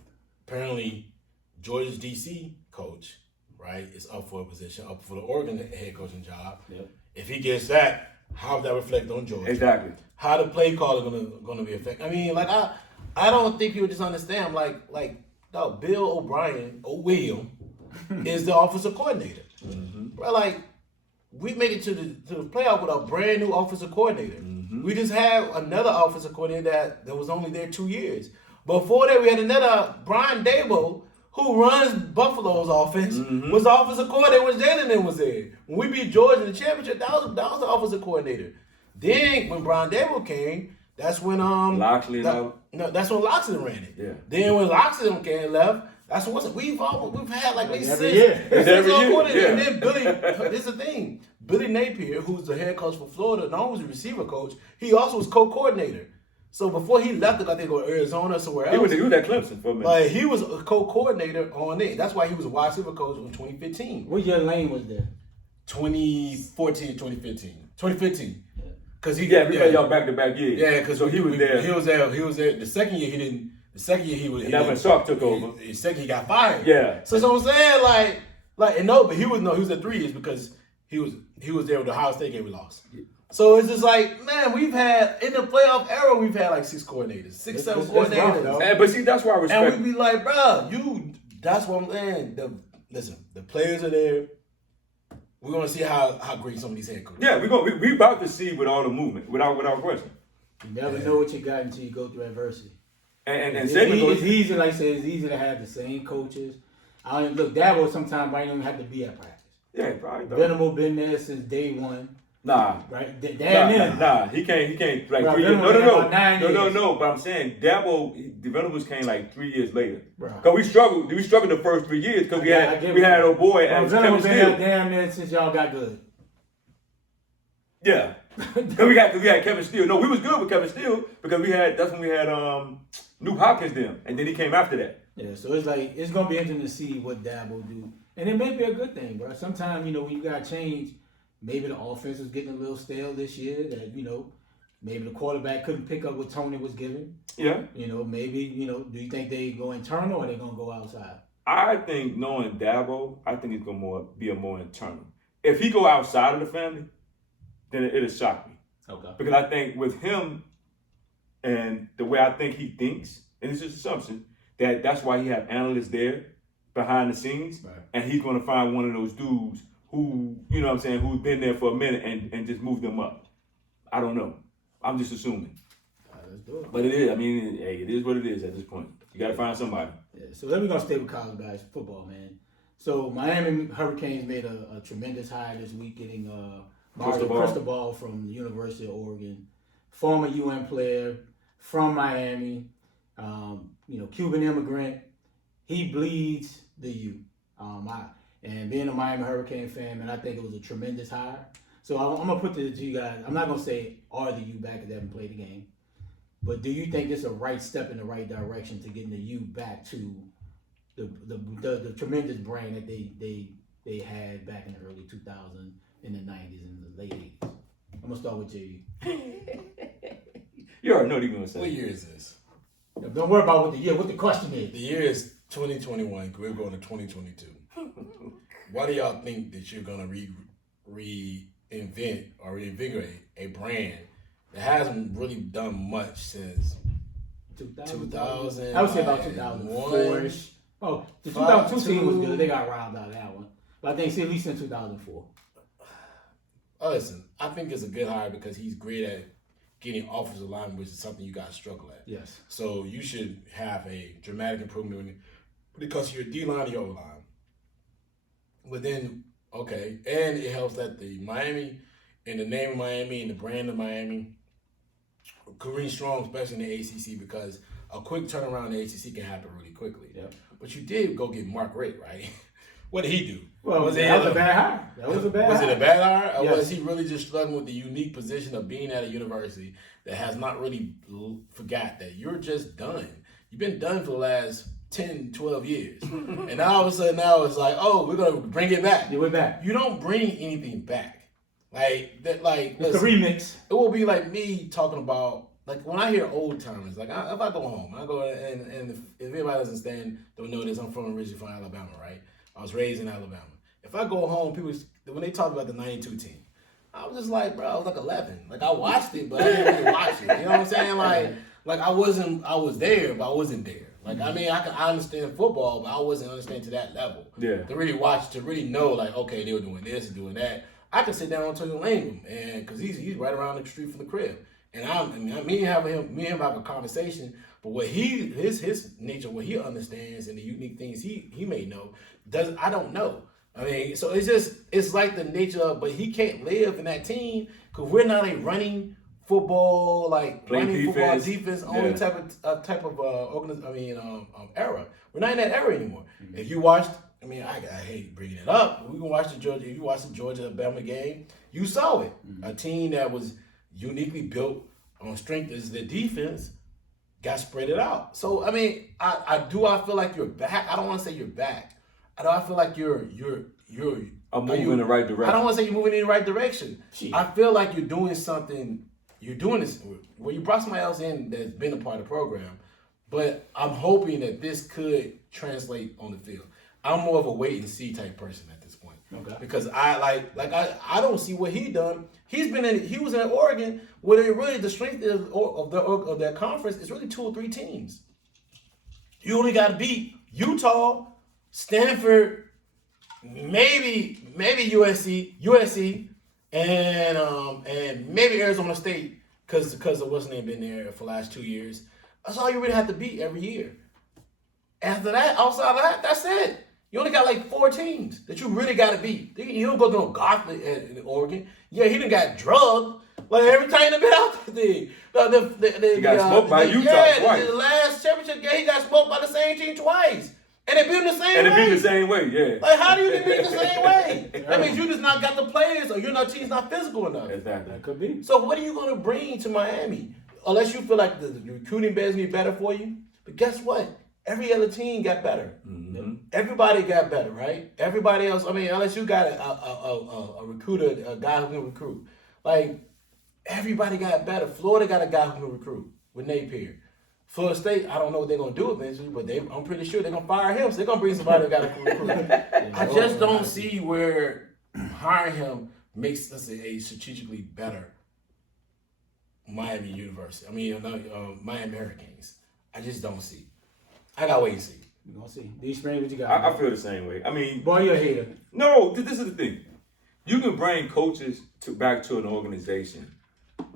apparently Georgia's DC coach, right, is up for a position, up for the Oregon head coaching job. Yep. If he gets that, how would that reflect on Georgia? Exactly. How the play call is gonna be affected? I mean, like I don't think people just understand. Bill O'Brien, William, is the offensive coordinator. Mm-hmm. Right? Like we made it to the playoff with a brand new offensive coordinator. Mm-hmm. We just had another offensive coordinator that was only there 2 years. Before that, we had another Brian Dable, who runs Buffalo's offense, was the offensive coordinator when Jalen was there. When we beat Georgia in the championship, that was the offensive coordinator. Then when Brian Dable came, that's when Loxley that's when Loxley ran it. Yeah. Then when Loxley came and left, that's when we've had like these every six. year. Every year. Yeah. And then Billy, this is the thing. Billy Napier, who's the head coach for Florida, not only was a receiver coach, he also was co-coordinator. So before he left, I think, or Arizona, somewhere else. He was at Clemson for a minute. Like he was a co-coordinator on it. That's why he was a wide receiver coach in 2015. What year Lane was there? 2014, 2015. 2015. Because we played y'all back-to-back years. Yeah, because so he was there. He was there. The second year he didn't. The second year he was. And that's when Sharp took over. The second he got fired. Yeah. So I'm saying but he was at 3 years because he was there with the Ohio State game we lost. So it's just like, man, we've had in the playoff era we've had like 6 coordinators, 7 coordinators. But see, that's why I respect. And we'd be like, bro, that's what I'm saying. The players are there. We're gonna see how great some of these head coaches. Yeah, we about to see with all the movement, without question. You never know what you got until you go through adversity. And it's Saban easy, like I said, it's easy to have the same coaches. Look, Dabo sometimes might not even have to be at practice. Yeah, probably. Venable been there since day one. Nah. Right? Nah. He can't like bro, 3 years. No. No. But I'm saying Dabo, the Venables came like 3 years later. Bro. Cause we struggled the first 3 years because we had old boy and Venable Kevin been Steele. out damn near since y'all got good. Yeah. Cause we had Kevin Steele. No, we was good with Kevin Steele because that's when we had New Hopkins then, and then he came after that. Yeah, so it's gonna be interesting to see what Dabo do, and it may be a good thing, bro. Sometimes when you got change, maybe the offense is getting a little stale this year. That maybe the quarterback couldn't pick up what Tony was giving. Yeah. Maybe do you think they go internal or they gonna go outside? I think knowing Dabo, I think it's gonna be a more internal. If he go outside of the family, then it'll shock me. Okay. Because I think with him and the way I think he thinks, and it's just assumption, that's why he have analysts there behind the scenes, right. And he's going to find one of those dudes who, who's been there for a minute and just move them up. I don't know. I'm just assuming. Let's do it. But it is. I mean, hey, it is what it is at this point. You got to find somebody. Yeah, so let me go stay with college guys football, man. So Miami Hurricanes made a tremendous hire this week, getting Cristobal from the University of Oregon, former UN player from Miami, Cuban immigrant. He bleeds the U. And being a Miami Hurricane fan, man, I think it was a tremendous hire. So I'm going to put this to you guys. I'm not going to say are the U back because they haven't played the game. But do you think this is a right step in the right direction to getting the U back to the tremendous brand that they had back in the early 2000s, in the 90s, and the late 80s? I'm going to start with JD. You already know what you're going to say. What year is this? Don't worry about what the question is. The year is 2021. We're going to 2022. Why do y'all think that you're going to reinvent or reinvigorate a brand that hasn't really done much since 2000? I would say about 2004-ish. Oh, the 2002 team was good. They got robbed out of that one. But I think at least in 2004. Oh, listen, I think it's a good hire because he's great at getting offensive line, which is something you guys struggle at. Yes. So you should have a dramatic improvement when it comes to your D-line and your O-line. But then, okay, and it helps that the Miami and the name of Miami and the brand of Miami could reach strong, especially in the ACC, because a quick turnaround in the ACC can happen really quickly. Yep. But you did go get Mark Richt, right? What did he do? Well, that was a bad hire. Was it a bad hire? Or yes. was he really just struggling with the unique position of being at a university that has not really forgot that you're just done? You've been done for the last 10, 12 years. And now all of a sudden now it's like, oh, we're going to bring it back. Yeah, we're back. You don't bring anything back. Like, that. Like it's a remix. It will be like me talking about, like when I hear old timers, like if I go home, I go and if anybody doesn't don't know this, I'm originally from Alabama, right? I was raised in Alabama. If I go home, people, when they talk about the 92 team, I was just like, bro, I was like 11. Like I watched it, but I didn't really watch it. You know what I'm saying? Like I was there, but I wasn't there. Like, I mean, I understand football, but I wasn't understanding to that level. Yeah. To really watch, to really know, like, okay, they were doing this and doing that. I can sit down and Tony Langham, and because he's right around the street from the crib, and me and him have a conversation. But what his nature, what he understands, and the unique things he may know, I don't know. I mean, so it's like the nature of, but he can't live in that team because we're not a running football, like running football defense only type of era. We're not in that era anymore. Mm-hmm. If you watched, I hate bringing it up. We can watch if you watched the Georgia Bama game, you saw it. Mm-hmm. A team that was uniquely built on strength as the defense got spread it out. So I feel like you're back. I don't want to say you're back. I feel like you're moving in the right direction. I don't want to say you're moving in the right direction. Jeez. I feel like you're doing something. You're doing this where you brought somebody else in that's been a part of the program, but I'm hoping that this could translate on the field. I'm more of a wait and see type person at this point. Okay. Because I don't see what he done. He was in Oregon where the strength of that conference is really 2 or 3 teams. You only got to beat Utah, Stanford, maybe USC, and maybe Arizona State because of what's name been there for the last 2 years. That's all you really have to beat every year. After that, outside of that, that's it. You only got like 4 teams that you really got to beat. You don't go to no golf in Oregon. Yeah, he done got drugged. Like every time he been out there. He got smoked by Utah twice. The last championship game, he got smoked by the same team twice. And they beat him the same way. And they beat the same way, yeah. Like, how do you beat the same way? That means you just not got the players or your team's not physical enough. Exactly. That could be. So what are you going to bring to Miami? Unless you feel like the recruiting base be better for you. But guess what? Every other team got better. Mm-hmm. Everybody got better, right? Everybody else, unless you got a recruiter, a guy who can recruit. Like, everybody got better. Florida got a guy who can recruit with Napier. Florida State, I don't know what they're going to do eventually, but I'm pretty sure they're going to fire him, so they're going to bring somebody that got a recruit. I just don't see where hiring him makes us a strategically better Miami University. Miami Hurricanes. I just don't see. I got to wait and see. We're going to see. D-Spring, what you got? I feel the same way. Boy, you're a hater. No, this is the thing. You can bring coaches back to an organization,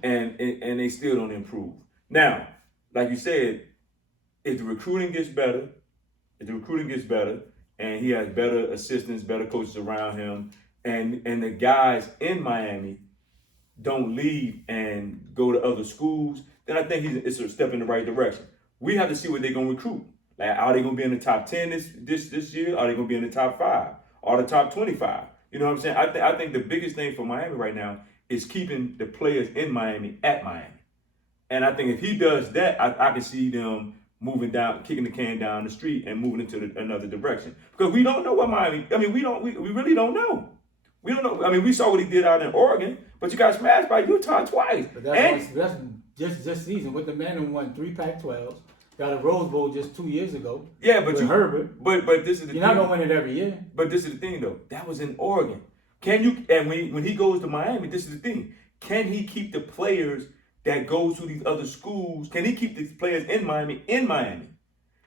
and they still don't improve. Now, like you said, if the recruiting gets better, and he has better assistants, better coaches around him, and the guys in Miami don't leave and go to other schools, then I think it's a step in the right direction. We have to see what they're going to recruit. Like, are they going to be in the top 10 this year? Are they going to be in the top 5 or the top 25? You know what I'm saying? I think the biggest thing for Miami right now is keeping the players in Miami at Miami. And I think if he does that, I can see them moving down, kicking the can down the street and moving into another direction. Because we don't know what Miami, we really don't know. We don't know. We saw what he did out in Oregon, but you got smashed by Utah twice. But that's just this season. With the man who won 3 Pac-12s, got a Rose Bowl just 2 years ago. Yeah, but Herbert. But this is the thing. You're not gonna win it every year. But this is the thing, though. That was in Oregon. Can you? And when he goes to Miami, this is the thing. Can he keep the players that goes to these other schools? Can he keep these players in Miami?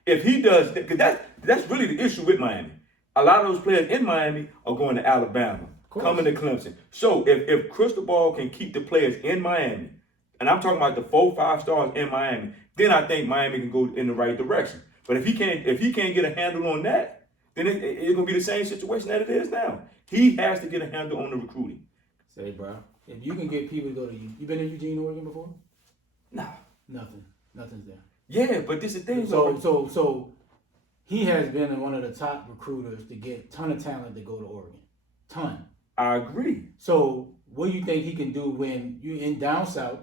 If he does, because that's really the issue with Miami. A lot of those players in Miami are going to Alabama, coming to Clemson. So if Cristobal can keep the players in Miami, and I'm talking about the 4-5 stars in Miami, then I think Miami can go in the right direction. But if he can't get a handle on that, then it's gonna be the same situation that it is now. He has to get a handle on the recruiting. Say, bro, if you can get people to go to you been in Eugene, Oregon before? Nah, nothing's there. Yeah, but this is the thing. So he has been one of the top recruiters to get a ton of talent to go to Oregon. Ton. I agree. So what do you think he can do when you're in down south,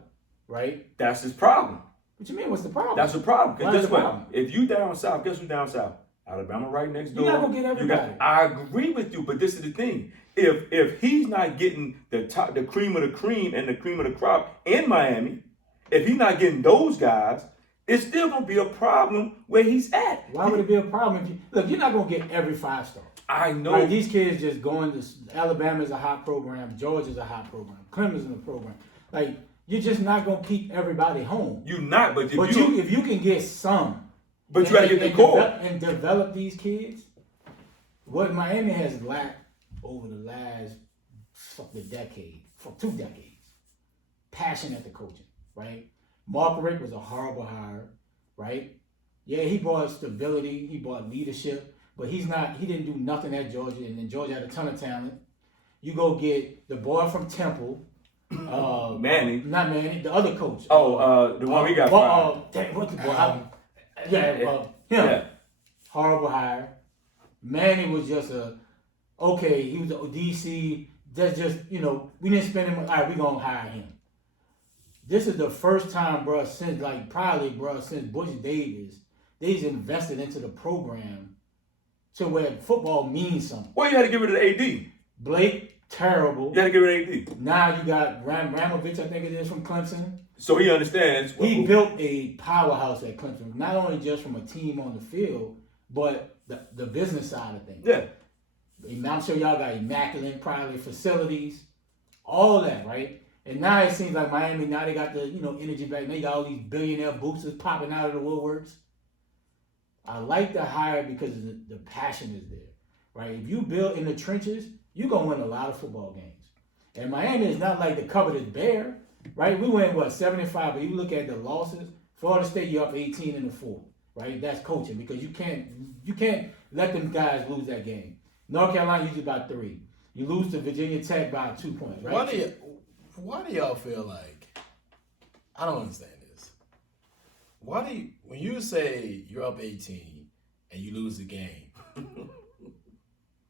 right? That's his problem. What you mean? What's the problem? That's the problem. Why is the problem? If you down south, guess who's down south? Alabama right next door. You're not gonna get everybody. I agree with you, but this is the thing. If he's not getting the cream of the cream and the cream of the crop in Miami, if he's not getting those guys, it's still gonna be a problem where he's at. Why would it be a problem? You're not gonna get every 5-star. I know. Like, these kids just going to Alabama's a hot program, Georgia's a hot program, Clemson's a program. Like, you're just not gonna keep everybody home. You're not, but if you can get some, but you gotta get the core and develop these kids. What Miami has lacked over the last the decade, for 2 decades. Passion at the coaching, right? Mark Richt was a horrible hire, right? Yeah, he brought stability, he brought leadership, but he didn't do nothing at Georgia, and then Georgia had a ton of talent. You go get the boy from Temple, Manning. Not Manning, the other coach. The one we got fired. What's the boy? Him. Yeah. Horrible hire. Manning was just he was a DC. That's just, we didn't spend him. All right, we're going to hire him. This is the first time, bro, since Bush Davis, they've invested into the program to where football means something. Well, you had to get rid of the AD. Blake, terrible. You had to get rid of AD. Now you got Ramovich, I think it is, from Clemson. So he understands. He built a powerhouse at Clemson, not only just from a team on the field, but the business side of things. Yeah. I'm sure y'all got immaculate, probably facilities, all that, right? And now it seems like Miami, now they got the, energy back. They got all these billionaire boosters popping out of the woodworks. I like the hire because the passion is there, right? If you build in the trenches, you're going to win a lot of football games. And Miami is not like the coveted bear, right? We went, 75, but you look at the losses, Florida State, you're up 18 in the fourth, right? That's coaching because you can't let them guys lose that game. North Carolina usually by 3. You lose to Virginia Tech by 2 points, right? Why do y'all feel like, I don't understand this. When you say you're up 18 and you lose the game,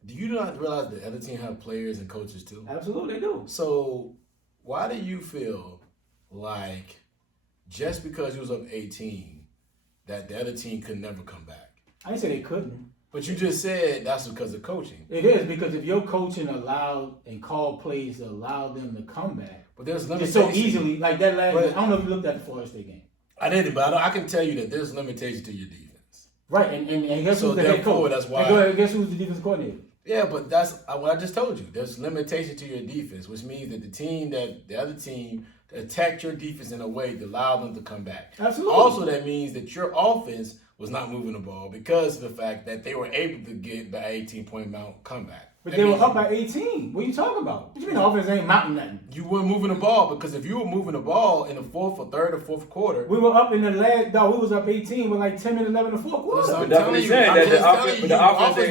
do you not realize the other team have players and coaches too? Absolutely, they do. So why do you feel like just because you was up 18 that the other team could never come back? I didn't say they couldn't. But you just said that's because of coaching. It is, because if your coaching allowed and called plays to allow them to come back, but there's just so easily, like that last, I don't know if you looked at the Florida State game. I didn't, but I can tell you that there's limitations to your defense. Right, and guess who's the head coach? That's why. And guess who's the defense coordinator? Yeah, but that's what I just told you. There's limitation to your defense, which means that the other team attacked your defense in a way to allow them to come back. Absolutely. Also, that means that your offense was not moving the ball because of the fact that they were able to get the 18-point mount comeback. But they were up by 18. What are you talking about? What do you mean the offense ain't mounting nothing? You weren't moving the ball because if you were moving the ball in the third or fourth quarter. We were up in the last, we was up 18 with like 10 and 11 in the fourth quarter. I'm telling you, the offense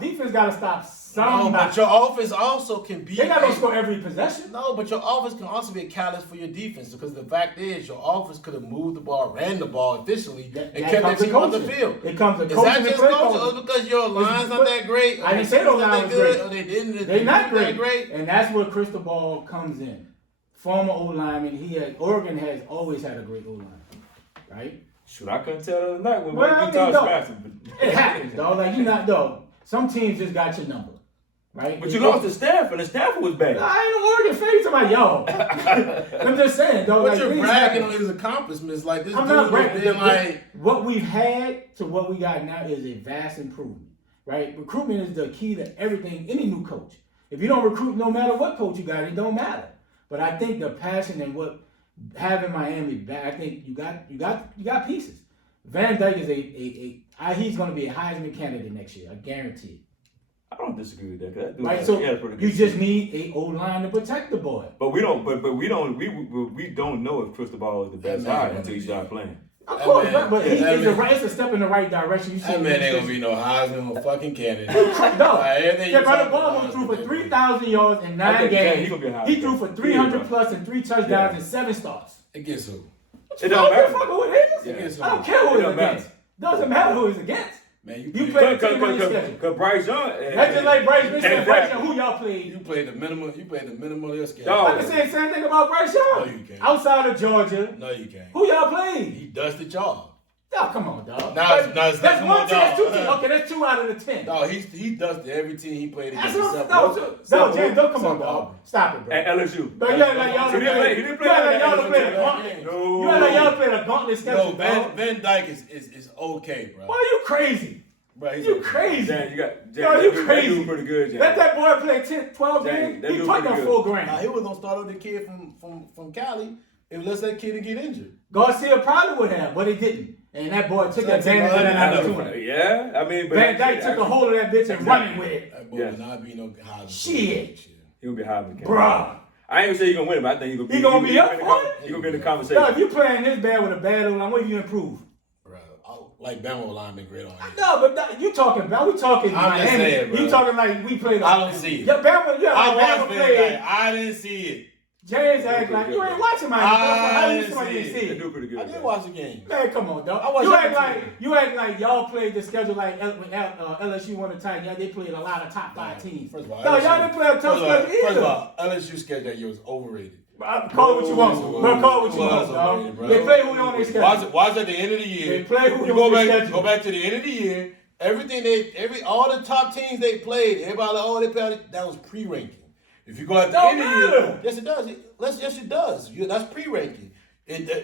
defense got to stop somebody. No, but your offense also can be. They're not going to score every possession. No, but your offense can also be a catalyst for your defense because the fact is your offense could have moved the ball, ran the ball efficiently, and kept the team on the field. It comes to coaching. Is that just coaching or because your line's not that great? I didn't say those lines were great. Or they didn't. They're not great. And that's where Crystal Ball comes in. Former O-lineman, Oregon has always had a great O-line, right? Shoot, I couldn't tell the other night when we talked It happens, dog. Like, some teams just got your number, right? But you lost to Stanford, and Stanford was bad. I ain't Oregon fan to my y'all. I'm just saying, dog. But you're bragging on his accomplishments. Like this I'm dude not bragging. like What we've had to what we got now is a vast improvement, right? Recruitment is the key to everything, any new coach. If you don't recruit, no matter what coach you got, it don't matter. But I think the passion and what having Miami back, I think you got pieces. Van Dyke is he's going to be a Heisman candidate next year. I guarantee it. I don't disagree with that. Right, so you just need a O-line to protect the boy. But we don't know if Cristobal is the best hire until he starts playing. Of course, but it's a step in the right direction. You that man ain't gonna be no Heisman or fucking candidate. Brother Ball threw for 3,000 yards in 9 games. He threw for 300 plus and 3 touchdowns and 7 starts. Against who? It don't matter. I don't care who he's against. Doesn't matter who he's against. Man, you played because Bryce Young. That's just like Bryce Young. Who y'all played? You played the minimum. You played the minimum of your schedule. I can say the same thing about Bryce Young. No, you can't. Outside of Georgia. No, you can't. Who y'all played? He dusted y'all. Oh, come on, dog. That's one team. That's 2 teams. Okay, that's 2 out of the 10. No, he dusted every team he played against. No, James, don't come on, dog. Stop it, bro. At LSU. But you act like y'all played a gauntlet. You act like y'all played a gauntlet schedule. No, Van Dyke is okay, bro. Why are you crazy? Bro, you crazy. Jan, you crazy. That pretty good, Jan. Let that boy play 10, 12 games. He put on $4,000. Nah, he was gonna start with the kid from Cali. Unless that kid get injured. Garcia probably would have, but he didn't. And that boy took advantage of that opportunity. Yeah, I mean, but Van Dyke took a hold of that bitch and running with it. That boy will not be no high. Shit. He'll be high. Bruh. I ain't gonna say he's gonna win it, but I think He gonna be up for it? He's gonna be in the conversation. Yo, if you playing this bad with a bad O-line, what do you improve? Like Bama line been great all year. No, but you talking about we talking I'm just Miami. saying, bro. You talking like we played. I don't see it. Yeah, Bama. Yeah, I Bama watched played. I didn't see it. James act like you ain't watching Miami. How you somebody didn't see They it? do pretty good. I did watch the game. Man, come on, dog. You act like y'all played the schedule like when LSU won the title. Yeah, they played a lot of top 5 teams. First of all, no, y'all didn't play a tough schedule either. First of all, LSU schedule that year was overrated. Call it what you want, bro. Call it what you want, dog. They play who on their schedule. Watch at the end of the year. They play who you on their schedule. Go back to the end of the year. All the top teams they played, everybody like, oh, they played. That was pre-ranking. If you go at the end of the year, yes, it does. Yes, it does. That's pre-ranking.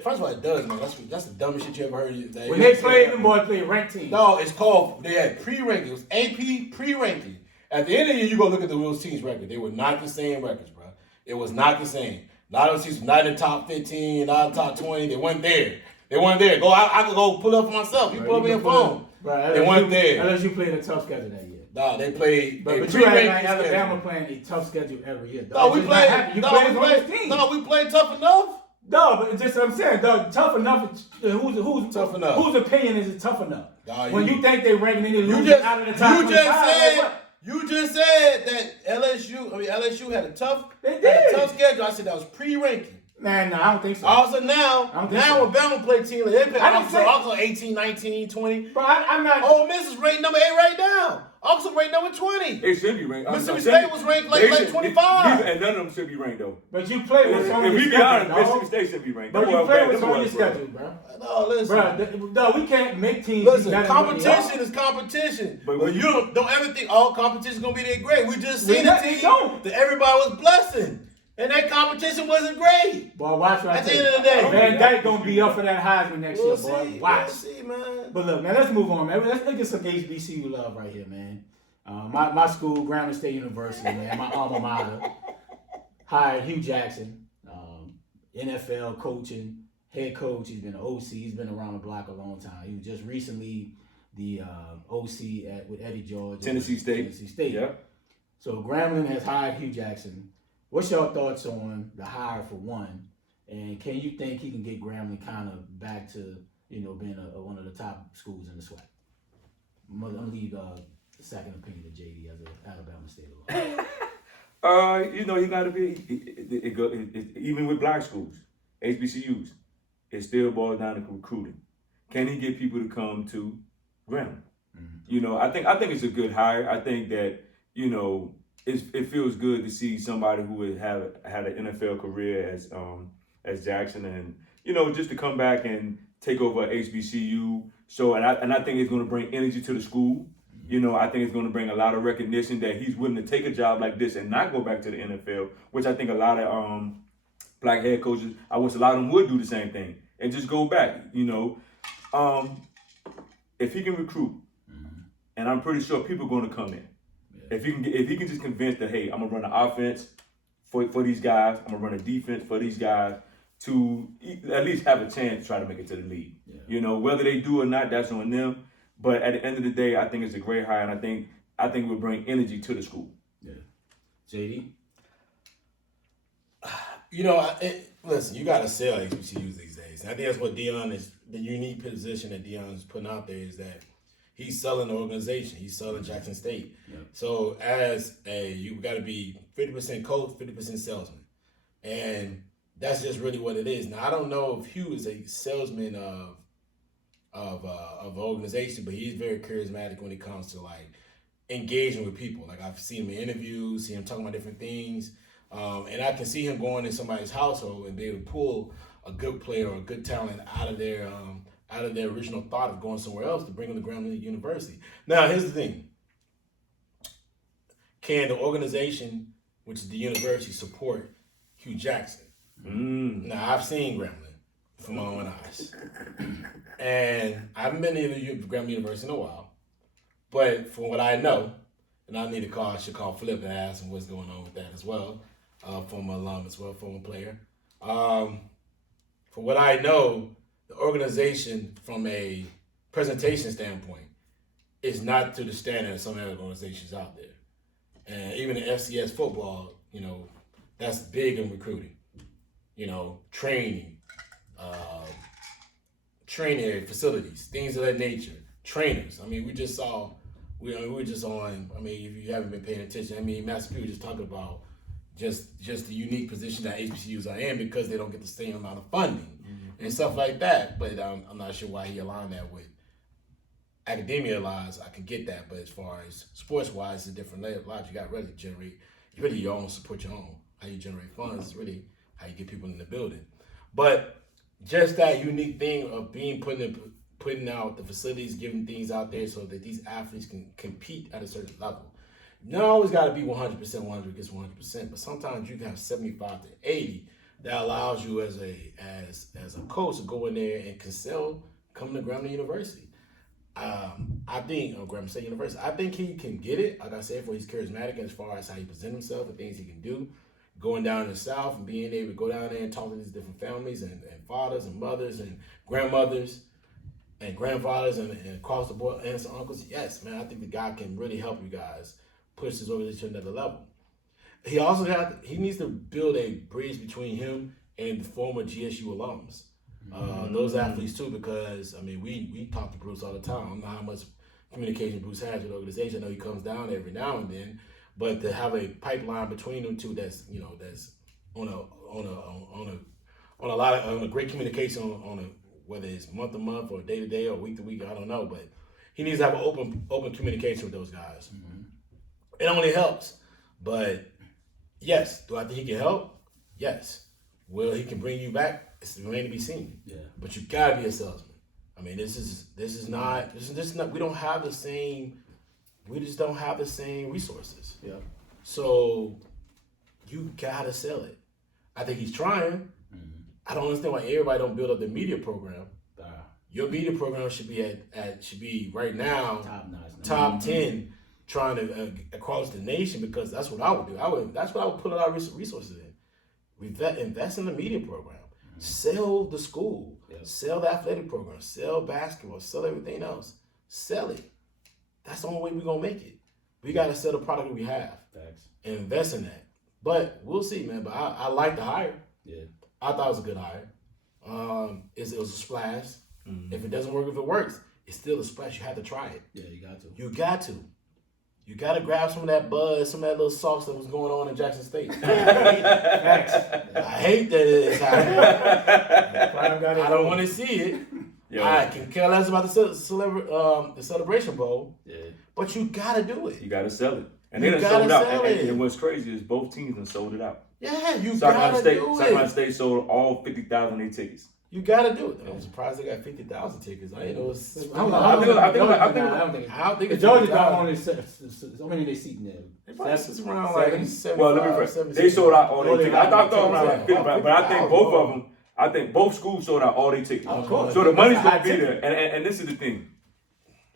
First of all, it does, man. That's the dumbest shit you ever heard. When they played, them boys played ranked teams. No, it's called. They had pre-ranking. It was AP pre-ranking. At the end of the year, you go look at the real teams' record. They were not the same records, bro. It was not the same. A lot of those teams were not in the top 15, not in the top 20. They weren't there. I could go pull up for myself. You pull up on your phone. They weren't there. Unless you played a tough schedule that year. No, they played. But you act like Alabama playing a tough schedule every year. No, we played. We played tough enough. No, but just what I'm saying, dog, tough enough. Who's tough enough? Whose opinion is it tough enough? Nah, when you think they ranking in the losing out of the top 25, you just said that LSU had a tough schedule. I said that was pre-ranking. Man, no, I don't think so. Also now when Bama play team, they play also 18, 19, 20. But I'm not. Ole Miss is ranked number 8 right now. Arkansas ranked number 20. They should be ranked. Mississippi State was ranked like 25. And none of them should be ranked though. But you play with some of If your we be honest, Mississippi State should be ranked. But you play with some of your schedule, bro. No, listen. Bro, we can't make teams. Listen, competition is competition. But you don't ever think all competition is gonna be that great. We just seen a team that everybody was blessing. And that competition wasn't great. Boy, watch what I tell you. At the end of the day. Van Dyke gonna be up for that Heisman next year, boy. Watch. We'll see, man. But look, man, let's move on, man. Let's get some HBCU love right here, man. My school, Grambling State University, man, my alma mater, hired Hue Jackson, NFL coaching, head coach. He's been an OC. He's been around the block a long time. He was just recently the OC with Eddie George. Tennessee State. Yeah. So Grambling has hired Hue Jackson. What's your thoughts on the hire for one? And can you think he can get Grambling kind of back to, being one of the top schools in the SWAC? I'm going to leave the second opinion to JD as an Alabama State alum. You got to be, even with black schools, HBCUs, it still boils down to recruiting. Can he get people to come to Grambling? Mm-hmm. I think it's a good hire. I think that, it feels good to see somebody who had an NFL career as Jackson, and just to come back and take over HBCU. So and I think it's going to bring energy to the school. I think it's going to bring a lot of recognition that he's willing to take a job like this and not go back to the NFL, which I think a lot of black head coaches, I wish a lot of them would do the same thing and just go back. If he can recruit, and I'm pretty sure people are going to come in. If he can just convince that, hey, I'm gonna run an offense for these guys, I'm gonna run a defense for these guys to at least have a chance to try to make it to the league. Yeah. Whether they do or not, that's on them. But at the end of the day, I think it's a great hire, and I think it will bring energy to the school. Yeah. JD? Listen, you got to sell HBCUs these days. And I think that's what Deion is, the unique position that Deion is putting out there is that he's selling the organization. He's selling Jackson State. Yeah. So you got to be 50% coach, 50% salesman. And that's just really what it is. Now, I don't know if Hue is a salesman of the organization, but he's very charismatic when it comes to engaging with people. I've seen him in interviews, seen him talking about different things. And I can see him going in somebody's household and be able to pull a good player or a good talent out of their original thought of going somewhere else to bring them to Grambling University. Now, here's the thing. Can the organization, which is the university, support Hue Jackson? Now, I've seen Grambling from my own eyes. And I haven't been to Grambling University in a while. But from what I know, and I should call Flip and ask him what's going on with that as well, former alum as well, former player. From what I know, the organization from a presentation standpoint is not to the standard of some other organizations out there. And even in FCS football, that's big in recruiting. Training, training area, facilities, things of that nature, trainers. I mean, we just saw, we were just on, I mean, if you haven't been paying attention, I mean, Master P was just talking about just the unique position that HBCUs are in because they don't get the same amount of funding and stuff like that. But I'm not sure why he aligned that with academia-wise. I can get that, but as far as sports-wise, it's a different logic. You got to really generate, really your own, support your own. How you generate funds is really how you get people in the building. But just that unique thing of being putting out the facilities, giving things out there so that these athletes can compete at a certain level. You don't always got to be 100%, 100 against 100%, but sometimes you can have 75 to 80 that allows you as a coach to go in there and excel coming to Grambling University. I think, Grambling State University, I think he can get it. Like I said, for he's charismatic as far as how he presents himself and things he can do. Going down in the South and being able to go down there and talk to these different families and fathers and mothers and grandmothers and grandfathers and across the board, aunts and uncles. Yes, man, I think the guy can really help you guys push this organization to another level. He also he needs to build a bridge between him and the former GSU alums. Those athletes too, because I mean, we talk to Bruce all the time. I don't know how much communication Bruce has with the organization. I know he comes down every now and then, but to have a pipeline between them two, that's on a great communication on a whether it's month to month or day to day or week to week, I don't know, but he needs to have an open communication with those guys. It only helps, but yes, do I think he can help? Yes. Will he can bring you back? It's remain to be seen. Yeah. But you gotta be a salesman. I mean, this is not. We don't have the same. We just don't have the same resources. Yeah. So you gotta sell it. I think he's trying. I don't understand why everybody don't build up their media program. Your media program should be right now top 10, trying to across the nation, because that's what I would do. That's what I would put a lot of resources in. Invest in the media program. Sell the school. Sell the athletic program. Sell basketball. Sell everything else. Sell it. That's the only way we're going to make it. We got to sell the product that we have. Thanks. And invest in that. But we'll see, man. But I like the hire. Yeah. I thought it was a good hire. It was a splash. If it doesn't work, if it works, it's still a splash. You have to try it. Yeah, you got to. You got to grab some of that buzz, some of that little sauce that was going on in Jackson State. I hate that it's happening. I don't want to see it. I can care less about the Celebration Bowl. Yeah. But you got to do it. You got to sell it. And they done sold it out. And what's crazy is both teams done sold it out. Yeah, you got to do it. South Carolina State sold all 50,000 of their tickets. You gotta do it. I'm surprised they got 50,000 tickets. I didn't know it's. I don't think Georgia got only. How many they seating there? It's around like 75. Well, let me rephrase. They sold out all their tickets. I thought around like 50, but I think both of them. I think both schools sold out all their tickets. Of course. So the money's gonna be there. And this is the thing.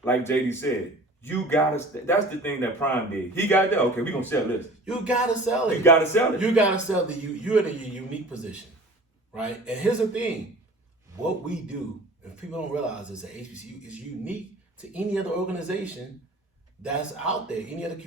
Like JD said, you gotta. That's the thing that Prime did. He got there. Okay, we gonna sell this. You gotta sell it. You gotta sell it. You gotta sell you're in a unique position, right? And here's the thing. What we do, if people don't realize, is that HBCU is unique to any other organization that's out there. Any other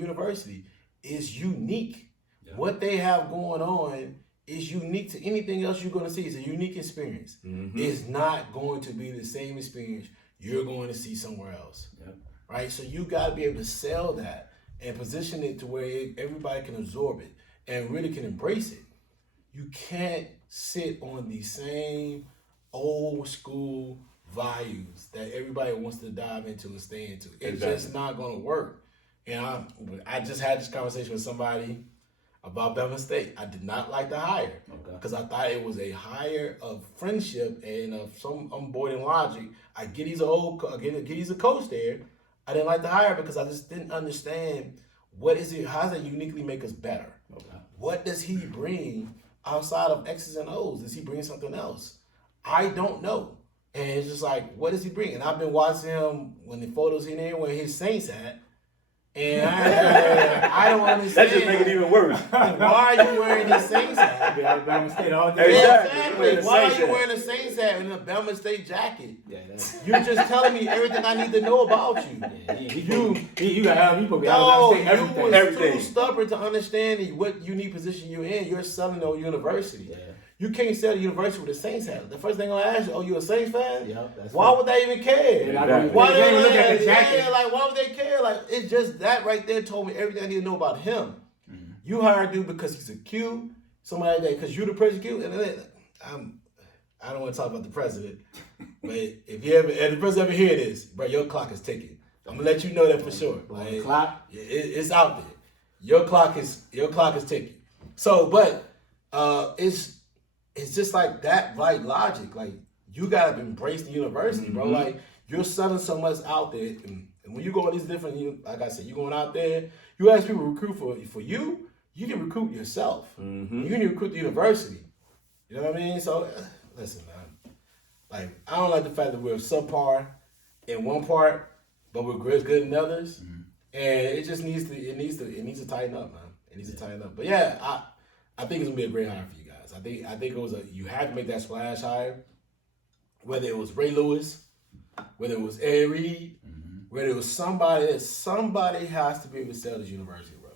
university is unique. Yeah. What they have going on is unique to anything else you're going to see. It's a unique experience. It's not going to be the same experience you're going to see somewhere else. Yeah. Right? So you got to be able to sell that and position it to where everybody can absorb it and really can embrace it. You can't sit on the same old school values that everybody wants to dive into and stay into. It's just not going to work. And I just had this conversation with somebody about Bama State. I did not like the hire because I thought it was a hire of friendship and of some onboarding logic. I get he's a coach there. I didn't like the hire because I just didn't understand how does that uniquely make us better? What does he bring outside of X's and O's? Does he bring something else? I don't know. And it's just like, what does he bring? And I've been watching him when the photos in there where his Saints at. And I don't understand. That just make it even worse. Why are you wearing the Saints hat? Alabama State all day. Exactly. Why are you wearing the Saints hat and a Bama State jacket? Yeah, You're just telling me everything I need to know about you. You got people be No, Alabama State you everything. was too stubborn to understand what unique position you're in. You're selling a university. Yeah. You can't sell a university with a Saints hat. The first thing I'm gonna ask you, you a Saints fan? Yep, that's why right. would they even care? Yeah, Why they they even look at the jacket? Yeah, like why would they care? Like it's just that right there told me everything I need to know about him. Mm-hmm. You hired a dude because he's a Q, somebody that because you're the president Q, and then I don't want to talk about the president, but if the president ever hear this, bro, your clock is ticking. I'm gonna let you know that for sure. Like, clock? It's out there. Your clock is ticking. So, but it's just like that, like logic. Like you gotta embrace the university, bro. Like you're selling so much out there, and when you go on these different, like I said, you going out there. You ask people to recruit for you. You can recruit yourself. You can recruit the university. You know what I mean? So listen, man. Like I don't like the fact that we're subpar in one part, but we're good in others, and it just needs to tighten up, man. It needs to tighten up. But yeah, I think it's gonna be a great hire for you guys. I think it was you had to make that splash hire, whether it was Ray Lewis, whether it was Ed Reed, whether it was somebody has to be able to sell this university, bro.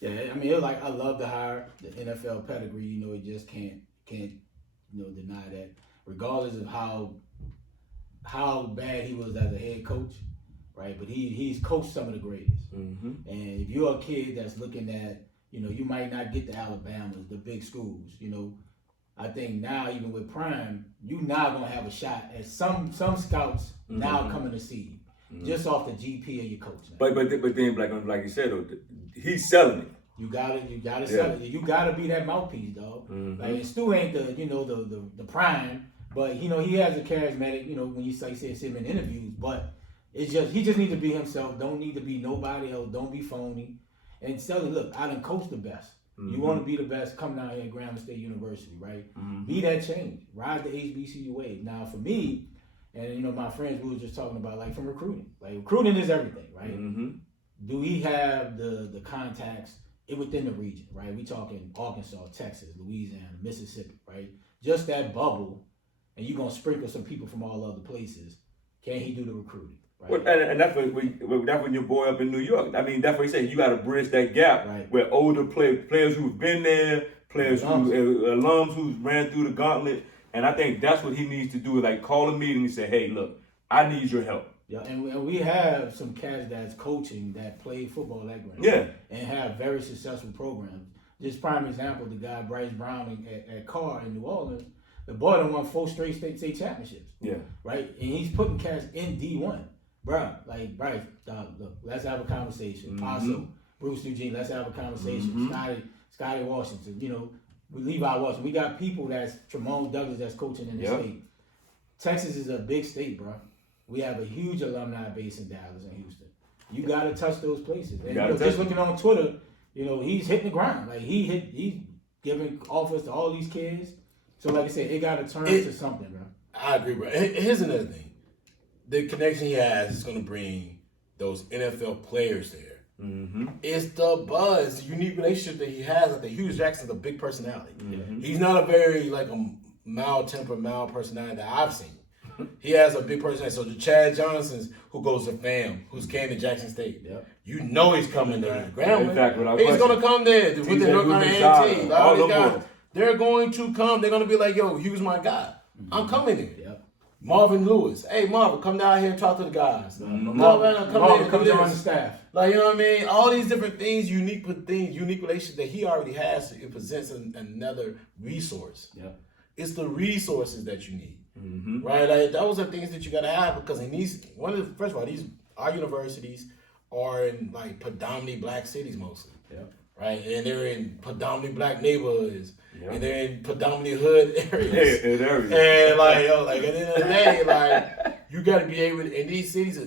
Yeah. I mean, it like I love the hire, the NFL pedigree. You know, it just can't deny that. Regardless of how bad he was as a head coach, right? But he's coached some of the greatest. And if you're a kid that's looking at, you might not get the Alabamas, the big schools, I think now, even with Prime, you now going to have a shot at some scouts now coming to see you, just off the GP of your coach. Now. But then, like you said, though, he's selling it. You gotta sell it. You gotta be that mouthpiece, dog. Like, and Stu ain't the Prime, but he has a charismatic, when you say him in interviews, but it's just he just needs to be himself. Don't need to be nobody else. Don't be phony. And tell him, look, I done coach the best. You want to be the best, come down here at Grambling State University, right? Be that change. Ride the HBCU wave. Now, for me, and my friends, we were just talking about, like, from recruiting. Like, recruiting is everything, right? Do we have the contacts within the region, right? We talking Arkansas, Texas, Louisiana, Mississippi, right? Just that bubble, and you're going to sprinkle some people from all other places. Can he do the recruiting? Right. Well, and that's when your boy up in New York. I mean, that's what he said. You got to bridge that gap where older players who've been there, players alums who ran through the gauntlet, and I think that's what he needs to do. Like call a meeting and say, "Hey, look, I need your help." Yeah, and we have some cats that's coaching that play football at Grambling. Yeah, and have very successful programs. Just prime example, the guy Bryce Brown at Carr in New Orleans. The boy done won 4 straight state championships. Yeah, right, and he's putting cats in D1. Bruh, like Bryce, look, let's have a conversation. Also, Bruce Eugene, let's have a conversation. Scotty Washington, Levi Washington. We got people that's Tremont Douglas that's coaching in the state. Texas is a big state, bruh. We have a huge alumni base in Dallas and Houston. You gotta touch those places. And just looking on Twitter, he's hitting the ground. Like he's giving offers to all these kids. So like I said, it gotta turn to something, bro. I agree, bro. Here's another thing. The connection he has is going to bring those NFL players there. It's the buzz, the unique relationship that he has. I think Hue Jackson's a big personality. He's not a very a mild-tempered, mild personality that I've seen. He has a big personality. So the Chad Johnsons, who goes to FAM, who's came to Jackson State, he's coming there. Grambling, he's going to come there with the North Carolina A&T. All these guys, they're going to come. They're going to be like, yo, Hugh's my guy. I'm coming there. Marvin Lewis. Hey, Marvin, come down here and talk to the guys. Marvin, come join the staff. Like, you know what I mean? All these different things, unique relationships that he already has. It presents another resource. It's the resources that you need, right? Like, those are things that you got to have because first of all, our universities are in like predominantly black cities mostly. Right, and they're in predominantly black neighborhoods, and they're in predominantly hood areas. And like, at the end of the day, like you got to be able. And these cities,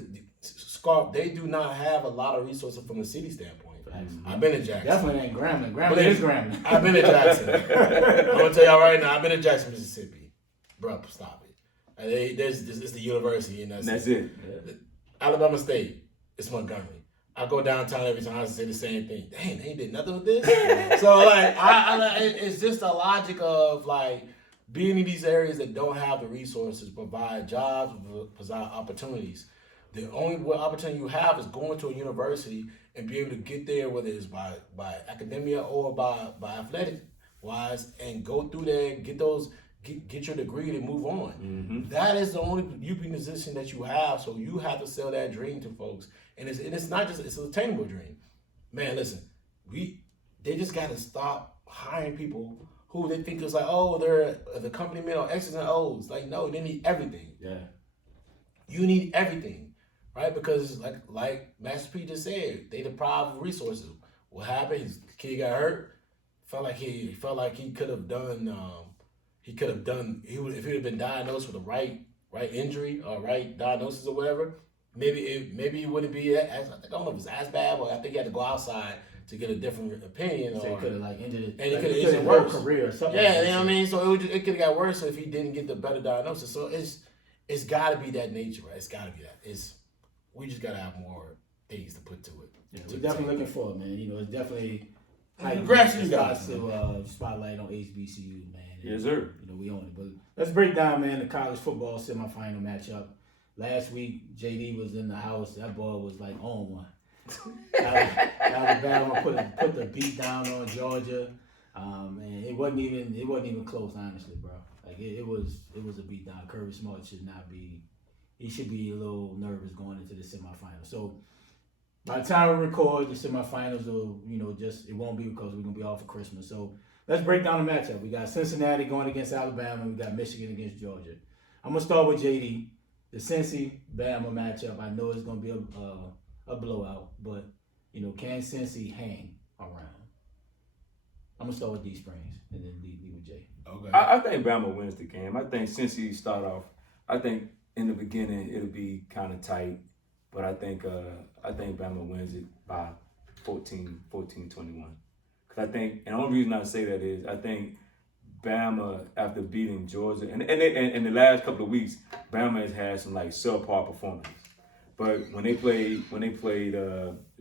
they do not have a lot of resources from a city standpoint. I've been to Jackson. Definitely ain't Grambling. Grambling is Grambling. I've been to Jackson. I'm gonna tell y'all right now. I've been to Jackson, Mississippi. Bro, stop it. It's the university, and that's it. Alabama State, it's Montgomery. I go downtown every time. I say the same thing. Dang, they ain't did nothing with this. So like, it's just a logic of like being in these areas that don't have the resources, provide jobs, provide opportunities. The only opportunity you have is going to a university and be able to get there, whether it's by academia or by athletic wise, and go through there, get your degree and move on. Mm-hmm. That is the only UP position that you have. So you have to sell that dream to folks, and it's not just it's an attainable dream. Man, listen, they just got to stop hiring people who they think is like, oh, they're the company men on X's and O's. Like, no, they need everything. Yeah. You need everything, right? Because like Master P just said, they deprived of resources. What happened? His kid got hurt. Felt like he could have done. If he had been diagnosed with the right injury or right diagnosis or whatever, maybe it wouldn't be as, I don't know if it's as bad, but I think he had to go outside to get a different opinion. So or he could have like ended it. and he like, could have ended ended work worse. career or something. Yeah, like you that. know what I mean. So it could have got worse if he didn't get the better diagnosis. So it's got to be that nature, right? It's got to be that. We just got to have more things to put to it. Yeah, we're definitely looking forward, man. You know, it's definitely Congrats, you guys. to spotlight on HBCU, man. Yes, sir. You know, we own it. But let's break down, man, the college football semifinal matchup. Last week, JD was in the house. That boy was like on one. Alabama put the beat down on Georgia. And it wasn't even close, honestly, bro. Like it was a beat down. Kirby Smart should not be. He should be a little nervous going into the semifinals. So by the time we record, the semifinals will, it won't be because we're gonna be off for Christmas. So let's break down the matchup. We got Cincinnati going against Alabama. We got Michigan against Georgia. I'm gonna start with JD. The Cincy Bama matchup. I know it's gonna be a blowout, but can Cincy hang around? I'm gonna start with D Springs and then leave with Jay. Okay. I think Bama wins the game. I think Cincy start off. I think in the beginning it'll be kind of tight, but I think Bama wins it by 14-21. Because I think, and the only reason I say that is I think Bama, after beating Georgia, and in the last couple of weeks, Bama has had some like subpar performances. But when they played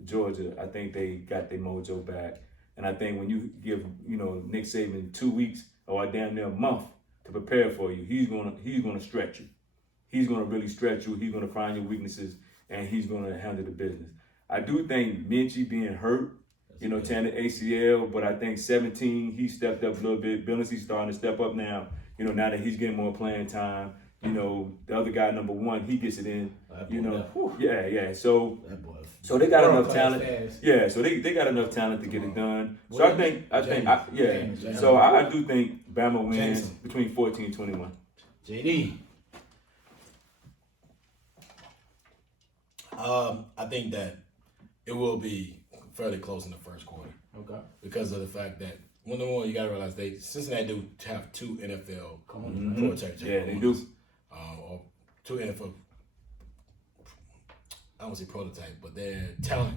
Georgia, I think they got their mojo back. And I think when you give Nick Saban 2 weeks or a damn near a month to prepare for you, he's gonna stretch you. He's gonna really stretch you. He's gonna find your weaknesses and he's gonna handle the business. I do think Minchie being hurt, tearing the ACL, but I think 17 he stepped up a little bit. Billingsley's starting to step up now. Now that he's getting more playing time. The other guy, number one, he gets it in. Yeah. So they got enough talent. Yeah, so they got enough talent to get it done. So I think, So I do think Bama wins between 14 and 21. JD. I think that it will be fairly close in the first quarter. Okay. Because of the fact that one of the more you got to realize Cincinnati do have two NFL protectors. Yeah, they do. Or two NFL. I don't say prototype, but they're talent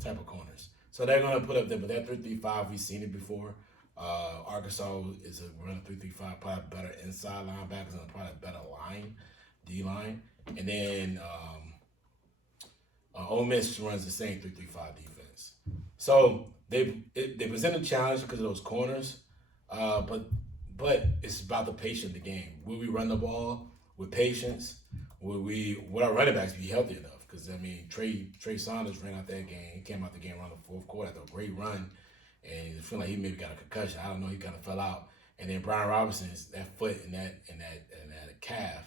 type of corners. So they're going to put up there, but that 3-3-5, we've seen it before. Arkansas is a run 3-3-5, probably better inside linebackers and probably better line, D line. And then Ole Miss runs the same 3-3-5 defense. So they present a challenge because of those corners, but it's about the patience of the game. Will we run the ball with patience? Will our running backs be healthy enough? Because Trey Saunders ran out that game. He came out the game around the fourth quarter after a great run, and it feel like he maybe got a concussion. I don't know. He kind of fell out. And then Brian Robinson's that foot and that calf,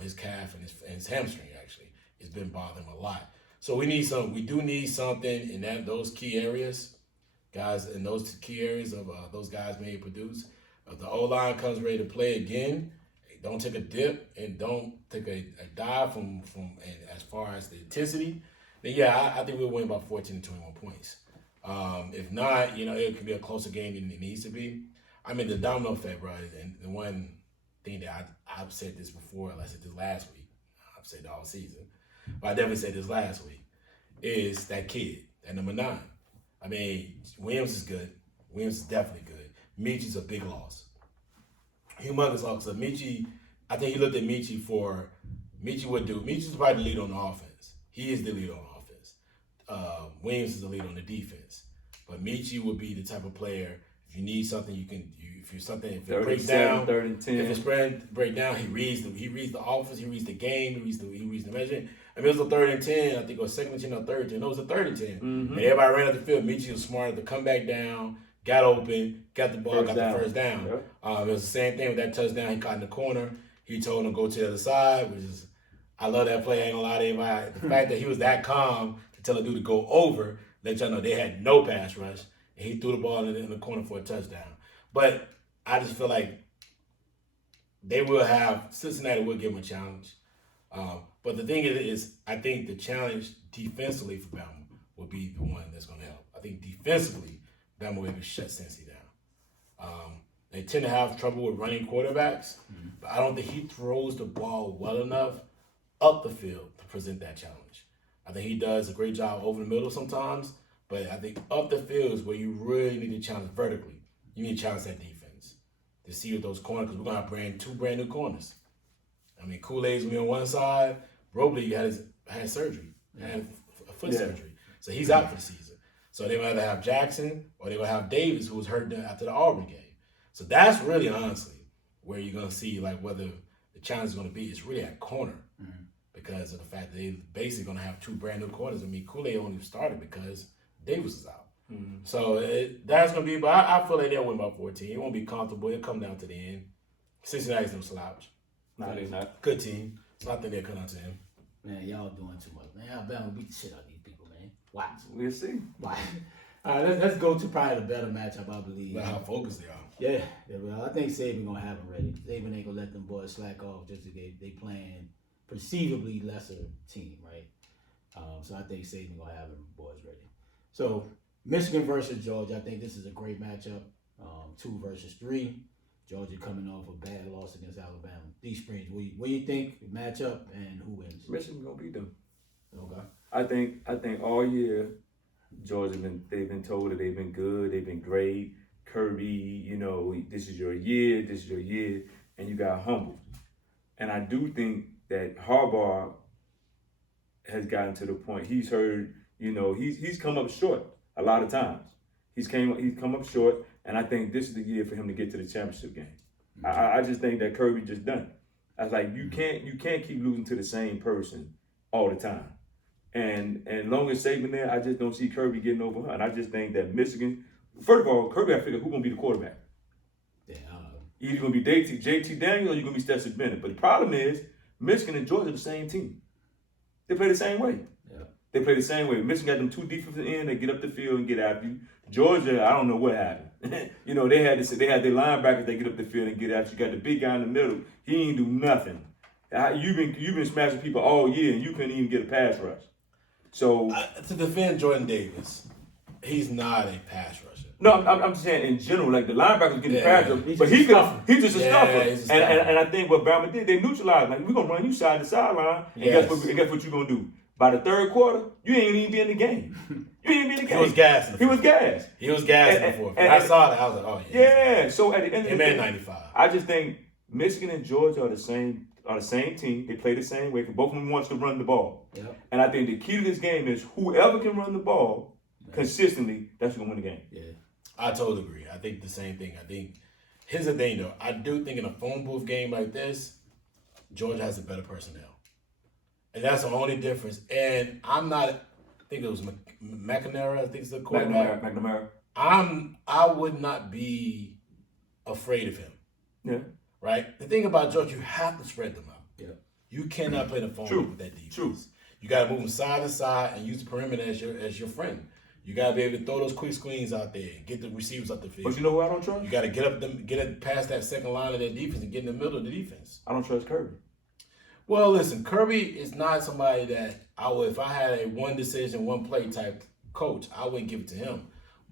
his calf and his hamstring actually has been bothering him a lot. So we do need something in those key areas, guys. In those key areas of those guys may produce. If the O-line comes ready to play again, don't take a dip and don't take a dive from and as far as the intensity, then I think we'll win by 14 to 21 points. If not, it could be a closer game than it needs to be. I mean, the domino effect, bro, and the one thing that I've said this before, I said this last week, I've said it all season, but I definitely said this last week, is that kid, that number 9. I mean, Williams is good. Williams is definitely good. Michi's a big loss. Humongous loss. So Michi, I think he looked at Michi would do. Michi's probably the lead on the offense. He is the lead on offense. Williams is the lead on the defense. But Michi would be the type of player, if you need something, if it breaks down, 3rd and 10. if it's break down, he reads the offense, he reads the game, he reads the measurement. I mean, it was a 3rd and 10, I think it was 2nd and 10 or 3rd and 10. No, it was a 3rd and 10. Mm-hmm. And everybody ran up the field. Michi was smart to come back down, got open, got the ball, got the first down. Yep. It was the same thing with that touchdown he caught in the corner. He told him to go to the other side, which is, I love that play. I ain't gonna lie to anybody. The fact that he was that calm to tell a dude to go over, let y'all know they had no pass rush, and he threw the ball in the corner for a touchdown. But I just feel like Cincinnati will give him a challenge. But the thing is, I think the challenge defensively for Bama will be the one that's going to help. I think defensively, Bama will be able to shut Cincy down. They tend to have trouble with running quarterbacks, but I don't think he throws the ball well enough up the field to present that challenge. I think he does a great job over the middle sometimes, but I think up the field is where you really need to challenge vertically. You need to challenge that defense to see what those corners, because we're going to have two brand new corners. I mean, Kool-Aid's going to be on one side. Robley had surgery, had a foot surgery. So he's out for the season. So they're going to have Jackson or they're going to have Davis, who was hurt after the Auburn game. So that's really, honestly, where you're going to see like whether the challenge is going to be. It's really at corner because of the fact that they're basically going to have two brand new corners. I mean, Kool-Aid only started because Davis is out. So that's going to be, but I feel like they'll win by 14. It won't be comfortable. It'll come down to the end. Cincinnati's no slouch. No, they're not. Good team. So I think they'll come down to him. Man, y'all doing too much. Man, Alabama beat the shit out of these people, man. Watch. We'll see. Watch. All right, let's go to probably the better matchup, I believe. But how focused they are. Yeah, well, I think Saban gonna have them ready. Saban ain't gonna let them boys slack off just because they playing perceivably lesser team, right? So I think Saban gonna have them boys ready. So Michigan versus Georgia, I think this is a great matchup. 2 versus 3. Georgia coming off a bad loss against Alabama. These Springs, what do you think matchup and who wins? Michigan gonna beat them. Okay. I think all year Georgia they've been told that they've been good, they've been great. Kirby, this is your year, and you got humbled. And I do think that Harbaugh has gotten to the point. He's heard, he's come up short a lot of times. He's come up short, and I think this is the year for him to get to the championship game. I just think that Kirby just done. I was like, you can't keep losing to the same person all the time. And long as Saban there, I just don't see Kirby getting over her. And I just think that Michigan, first of all, Kirby, I figure who's gonna be the quarterback. Yeah. Either gonna be JT Daniels or you're gonna be Stetson Bennett. But the problem is, Michigan and Georgia are the same team. They play the same way. Yeah. They play the same way. Michigan got them 2 defensive ends. They get up the field and get after you. Georgia, I don't know what happened. they had their linebackers. They get up the field and get after you. Got the big guy in the middle. He ain't do nothing. You've been smashing people all year and you couldn't even get a pass rush. So to defend Jordan Davis, he's not a pass rusher. No, I'm just saying in general, like the linebackers getting pass rush, but he's just a stuffer. And I think what Bama did, they neutralized. Like, we're gonna run you side to sideline, and guess what you're gonna do? By the 3rd quarter, you ain't even be in the game. You ain't even be in the game. He was gassed. He was gassed in the 4th. I saw that. I was like, oh yeah. Yeah. So at the end of the day, 95. I just think Michigan and Georgia are the same team. They play the same way. Both of them wants to run the ball. Yep. And I think the key to this game is whoever can run the ball consistently, that's who's gonna win the game. Yeah. I totally agree. I think the same thing. I think here's the thing though. I do think in a phone booth game like this, Georgia has a better personnel. And that's the only difference. And I'm not, I think it was McNamara, I think it's the quarterback. McNamara. I would not be afraid of him. Yeah. Right? The thing about Georgia, you have to spread them out. Yeah. You cannot play the phone booth with that defense. True. You got to move them side to side and use the perimeter as your friend. You got to be able to throw those quick screens out there and get the receivers up the field. But you know who I don't trust? You got to get it past that second line of that defense and get in the middle of the defense. I don't trust Kirby. Well, listen, Kirby is not somebody that I would, if I had a one decision, one play type coach, I wouldn't give it to him.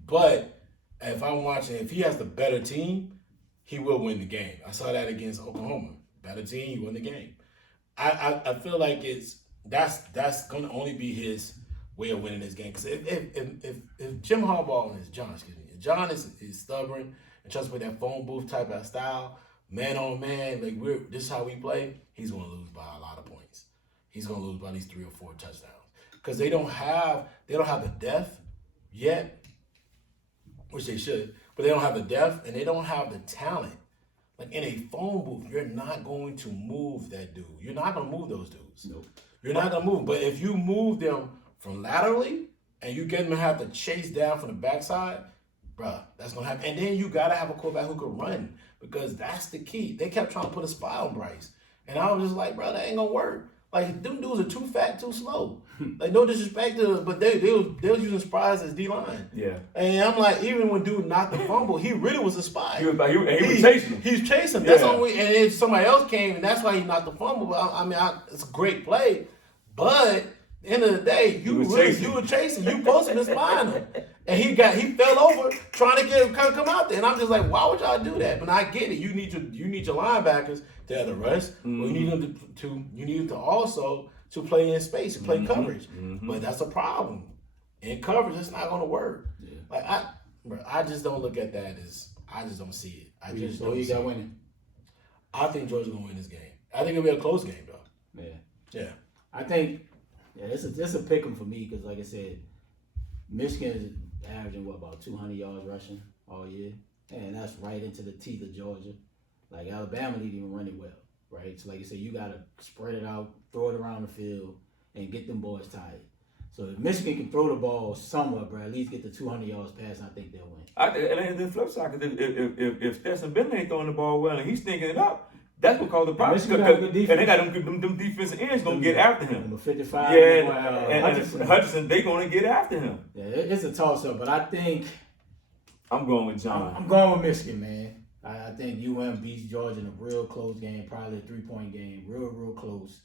But if I'm watching, if he has the better team, he will win the game. I saw that against Oklahoma. Better team, he won the game. I feel like that's going to only be his way of winning this game. Because if Jim Harbaugh and if John is stubborn and tries to play that phone booth type of style, man on man, this is how we play, he's going to lose by a lot of points. He's going to lose by at least 3 or 4 touchdowns. because they don't have the depth yet, which they should, but they don't have the depth and they don't have the talent. Like in a phone booth, you're not going to move that dude. You're not going to move those dudes. Nope. You're not going to move. But if you move them from laterally and you get them to have to chase down from the backside, bruh, that's going to happen. And then you got to have a quarterback who can run because that's the key. They kept trying to put a spy on Bryce. And I was just like, bro, that ain't going to work. Like, them dudes are too fat, too slow. Like, no disrespect to them, but they was using spies as D-line. Yeah. And I'm like, even when dude knocked the fumble, he really was a spy. He was chasing him. He's chasing him. Yeah. That's the only way. And then somebody else came, and that's why he knocked the fumble. But it's a great play. But at the end of the day, you were chasing. You posted and spying him. And he fell over trying to come out there. And I'm just like, why would y'all do that? But I get it. You need your linebackers to have the rest. Mm-hmm. Or you need them to also to play in space and play coverage. Mm-hmm. But that's a problem. In coverage, it's not going to work. Yeah. Like I just don't look at that as I just don't see it. So you got winning. I think Georgia's going to win this game. I think it'll be a close game though. Yeah. Yeah. I think it's a pick 'em for me because, like I said, Michigan is averaging about 200 yards rushing all year, and that's right into the teeth of Georgia. Like Alabama didn't even run it well, right? So like I said, you gotta spread it out, throw it around the field, and get them boys tired. So if Michigan can throw the ball somewhere, bro, at least get the 200 yards pass, I think they'll win. And the flip side, because if Stetson Bennett ain't throwing the ball well and he's thinking it up, that's what caused the problem. Michigan got a good defense. And they got them defensive ends gonna get after him. Number 55. Yeah, and Hutchinson, they gonna get after him. Yeah, it's a toss-up, but I think I'm going with John. I'm going with Michigan, man. I think UM beats Georgia in a real close game, probably a 3-point game, real close.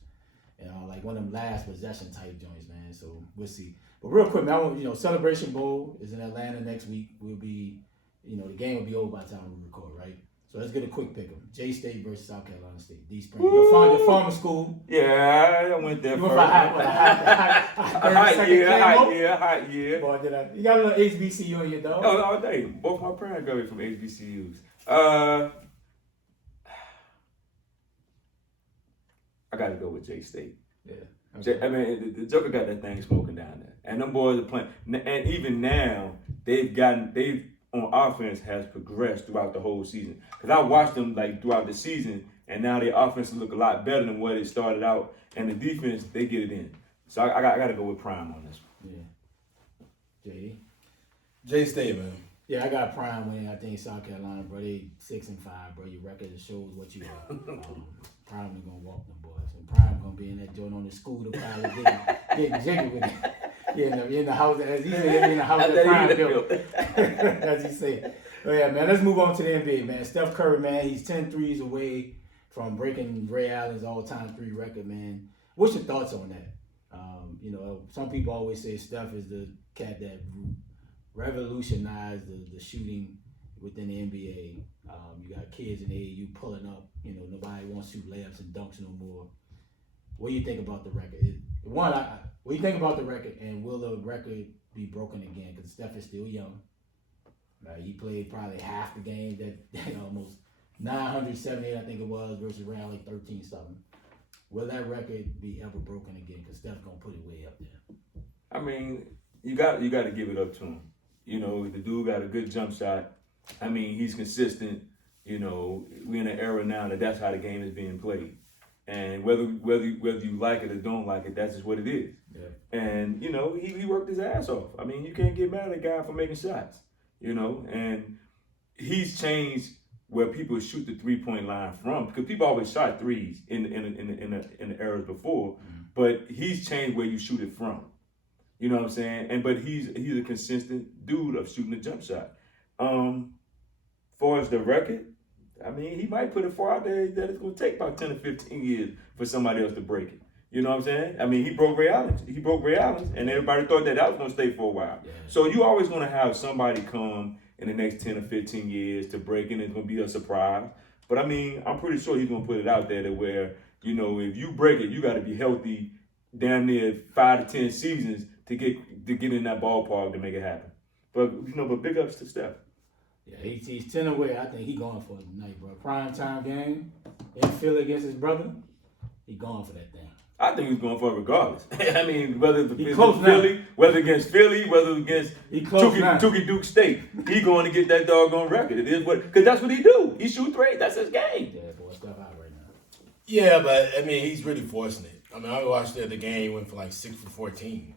Like one of them last possession type joints, man. So we'll see. But real quick, man, I want, Celebration Bowl is in Atlanta next week. We'll be, the game will be over by the time we record, right? So let's get a quick pick 'em. J-State versus South Carolina State. D Spring. Your former school. Yeah, I went there You first. went for A hot year. Boy, you got a little HBCU in your dog. Oh, all day. Both my parents graduated from HBCUs. I got to go with J-State. Yeah. I mean, the Joker got that thing smoking down there. And them boys are playing. And even now, they've on offense has progressed throughout the whole season. Because I watched them throughout the season, and now their offense look a lot better than where they started out. And the defense, they get it in. So I got to go with Prime on this one. Yeah. JD? J-State, man. Yeah, I got Prime winning. I think South Carolina, bro, they 6-5, bro. Your record shows what you are. Prime is gonna walk them boys, and Prime gonna be in that joint on the scooter, probably getting jiggy with it. Yeah, in the house, as he said, in the house that Prime built, as he said. Oh yeah, man. Let's move on to the NBA, man. Steph Curry, man, he's 10 threes away from breaking Ray Allen's all-time 3 record, man. What's your thoughts on that? Some people always say Steph is the cat that revolutionized the shooting within the NBA. You got kids in the AAU pulling up. Nobody wants to shoot layups and dunks no more. What do you think about the record? What do you think about the record, and will the record be broken again? Because Steph is still young. He played probably half the game that almost 978, I think it was, versus around 13 something. Will that record be ever broken again? Because Steph's gonna put it way up there. I mean, you got to give it up to him. The dude got a good jump shot. I mean, he's consistent. We're in an era now that's how the game is being played. And whether you like it or don't like it, that's just what it is. Yeah. And, he worked his ass off. I mean, you can't get mad at a guy for making shots, and he's changed where people shoot the 3-point line from, because people always shot threes in the eras before, but he's changed where you shoot it from. You know what I'm saying? But he's a consistent dude of shooting a jump shot. Far as the record, I mean, he might put it far out there that it's going to take about 10 or 15 years for somebody else to break it. You know what I'm saying? I mean, he broke Ray Allen's, and everybody thought that was going to stay for a while. Yeah. So you always going to have somebody come in the next 10 or 15 years to break it, and it's going to be a surprise. But I mean, I'm pretty sure he's going to put it out there to where, if you break it, you got to be healthy damn near 5 to 10 seasons to get in that ballpark to make it happen. But big ups to Steph. Yeah, he's 10 away. I think he going for it tonight, bro. Prime time game in Philly against his brother. He going for that thing. I think he's going for it regardless. I mean, whether it's Philly, whether against Philly, whether against Tukey Duke State, he going to get that doggone record. It is what, because that's what he do. He shoot three. That's his game. Yeah, boy, stuff out right now. Yeah, but I mean, he's really forcing it. I mean, I watched the game. He went for like 6 for 14,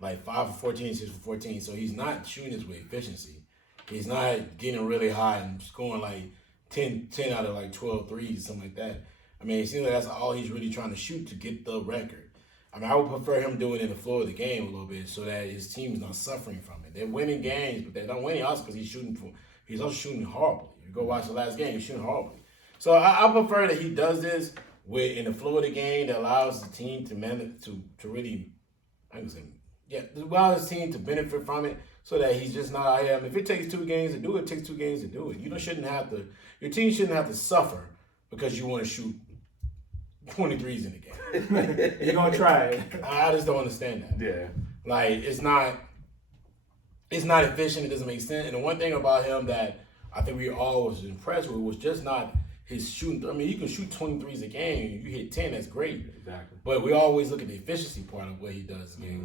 like 5 for 14, 6 for 14. So he's not shooting this with efficiency. He's not getting really hot and scoring like 10 out of like 12 threes, something like that. I mean, it seems like that's all he's really trying to shoot to get the record. I mean, I would prefer him doing it in the flow of the game a little bit so that his team is not suffering from it. They're winning games, but they're not winning also because he's also shooting horribly. You go watch the last game, he's shooting horribly. So I prefer that he does this in the flow of the game that allows the team to really, allow his team to benefit from it so that he's just not, if it takes 2 games to do it, it takes 2 games to do it. Your team shouldn't have to suffer because you want to shoot 23s in the game. You're going to try it. I just don't understand that. Yeah. Like, it's not efficient. It doesn't make sense. And the one thing about him that I think we all was impressed with was just not his shooting. I mean, you can shoot 23s a game. You hit 10, that's great. Exactly. But we always look at the efficiency part of what he does in the game.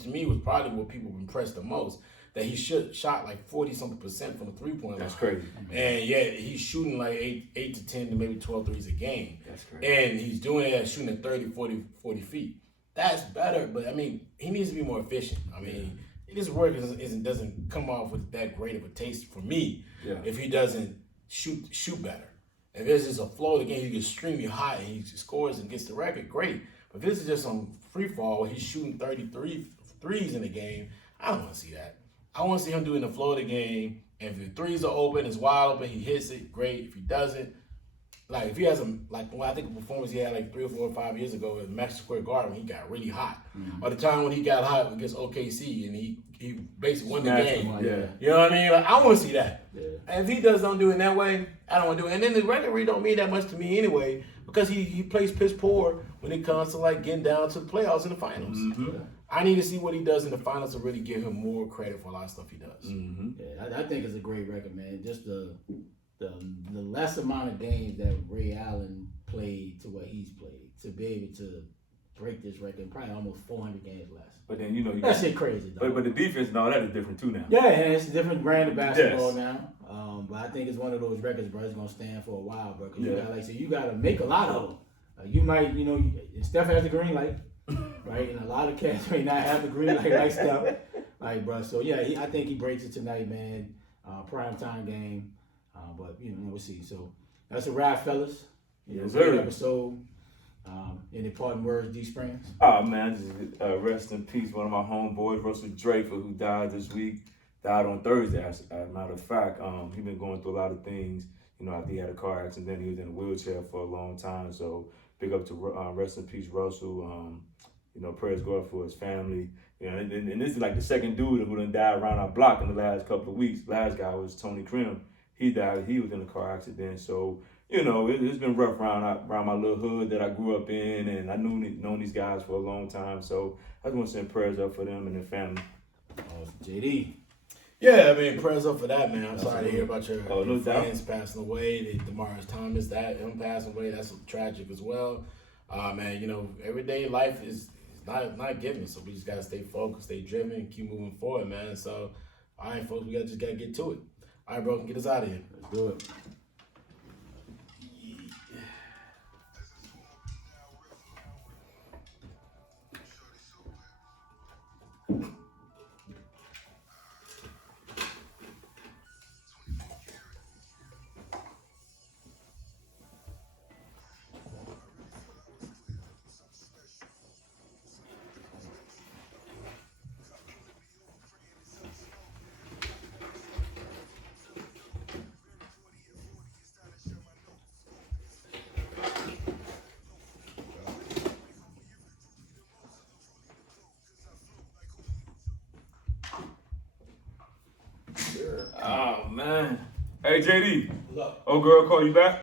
To me, was probably what people were impressed the most. That he shot like 40-something% from the 3-point line. That's crazy. And yet he's shooting like 8 to 10 to maybe 12 threes a game. That's crazy. And he's doing it shooting at 30, 40 feet. That's better, but I mean, he needs to be more efficient. I mean, his work doesn't come off with that great of a taste for me if he doesn't shoot better. If this is a flow of the game, he gets extremely hot and he scores and gets the record, great. But if this is just some free fall where he's shooting 33 threes in the game, I don't want to see that. I want to see him do it in the flow of the game. And if the threes are open, it's wide open, he hits it, great. If he doesn't, like if he has I think a performance he had like 3 or 4 or 5 years ago at Madison Square Garden when he got really hot. Or the time when he got hot against OKC and he basically won the game. You know what I mean? Like, I want to see that. Yeah. And if he don't do it that way, I don't want to do it. And then the record don't mean that much to me anyway because he plays piss poor when it comes to like getting down to the playoffs and the finals. Mm-hmm. Yeah. I need to see what he does in the finals to really give him more credit for a lot of stuff he does. Mm-hmm. Yeah, I think it's a great record, man. Just the less amount of games that Ray Allen played to what he's played to be able to break this record, probably almost 400 games less. But then that shit crazy, though. But the defense and all that is different too now. Yeah, and it's a different brand of basketball now. But I think it's one of those records, bro. It's gonna stand for a while, bro. Because you gotta make a lot of them. You might, Steph has the green light. Right, and a lot of cats may not have the green light like Steph, like bro. So yeah, I think he breaks it tonight, man. Prime time game, but we'll see. So that's a wrap, fellas. Great episode. Any parting words, D Springs? Oh man, just rest in peace. One of my homeboys, Russell Draper, who died this week, died on Thursday. As a matter of fact, he been going through a lot of things. After he had a car accident, he was in a wheelchair for a long time. So big up to rest in peace, Russell. Prayers go up for his family. And this is like the second dude who done died around our block in the last couple of weeks. Last guy was Tony Krim. He died. He was in a car accident. So, it's been rough around my little hood that I grew up in, and I known these guys for a long time. So I just want to send prayers up for them and their family. JD. Yeah, I mean, prayers up for that, man. I'm sorry to hear about your no friends passing away. Demarcus Thomas, him passing away, that's tragic as well. Man, everyday life is not given, so we just gotta stay focused, stay driven, and keep moving forward, man. So, all right, folks, we just gotta get to it. All right, bro, get us out of here. Let's do it. Oh man. Hey JD. Look. Old girl call you back?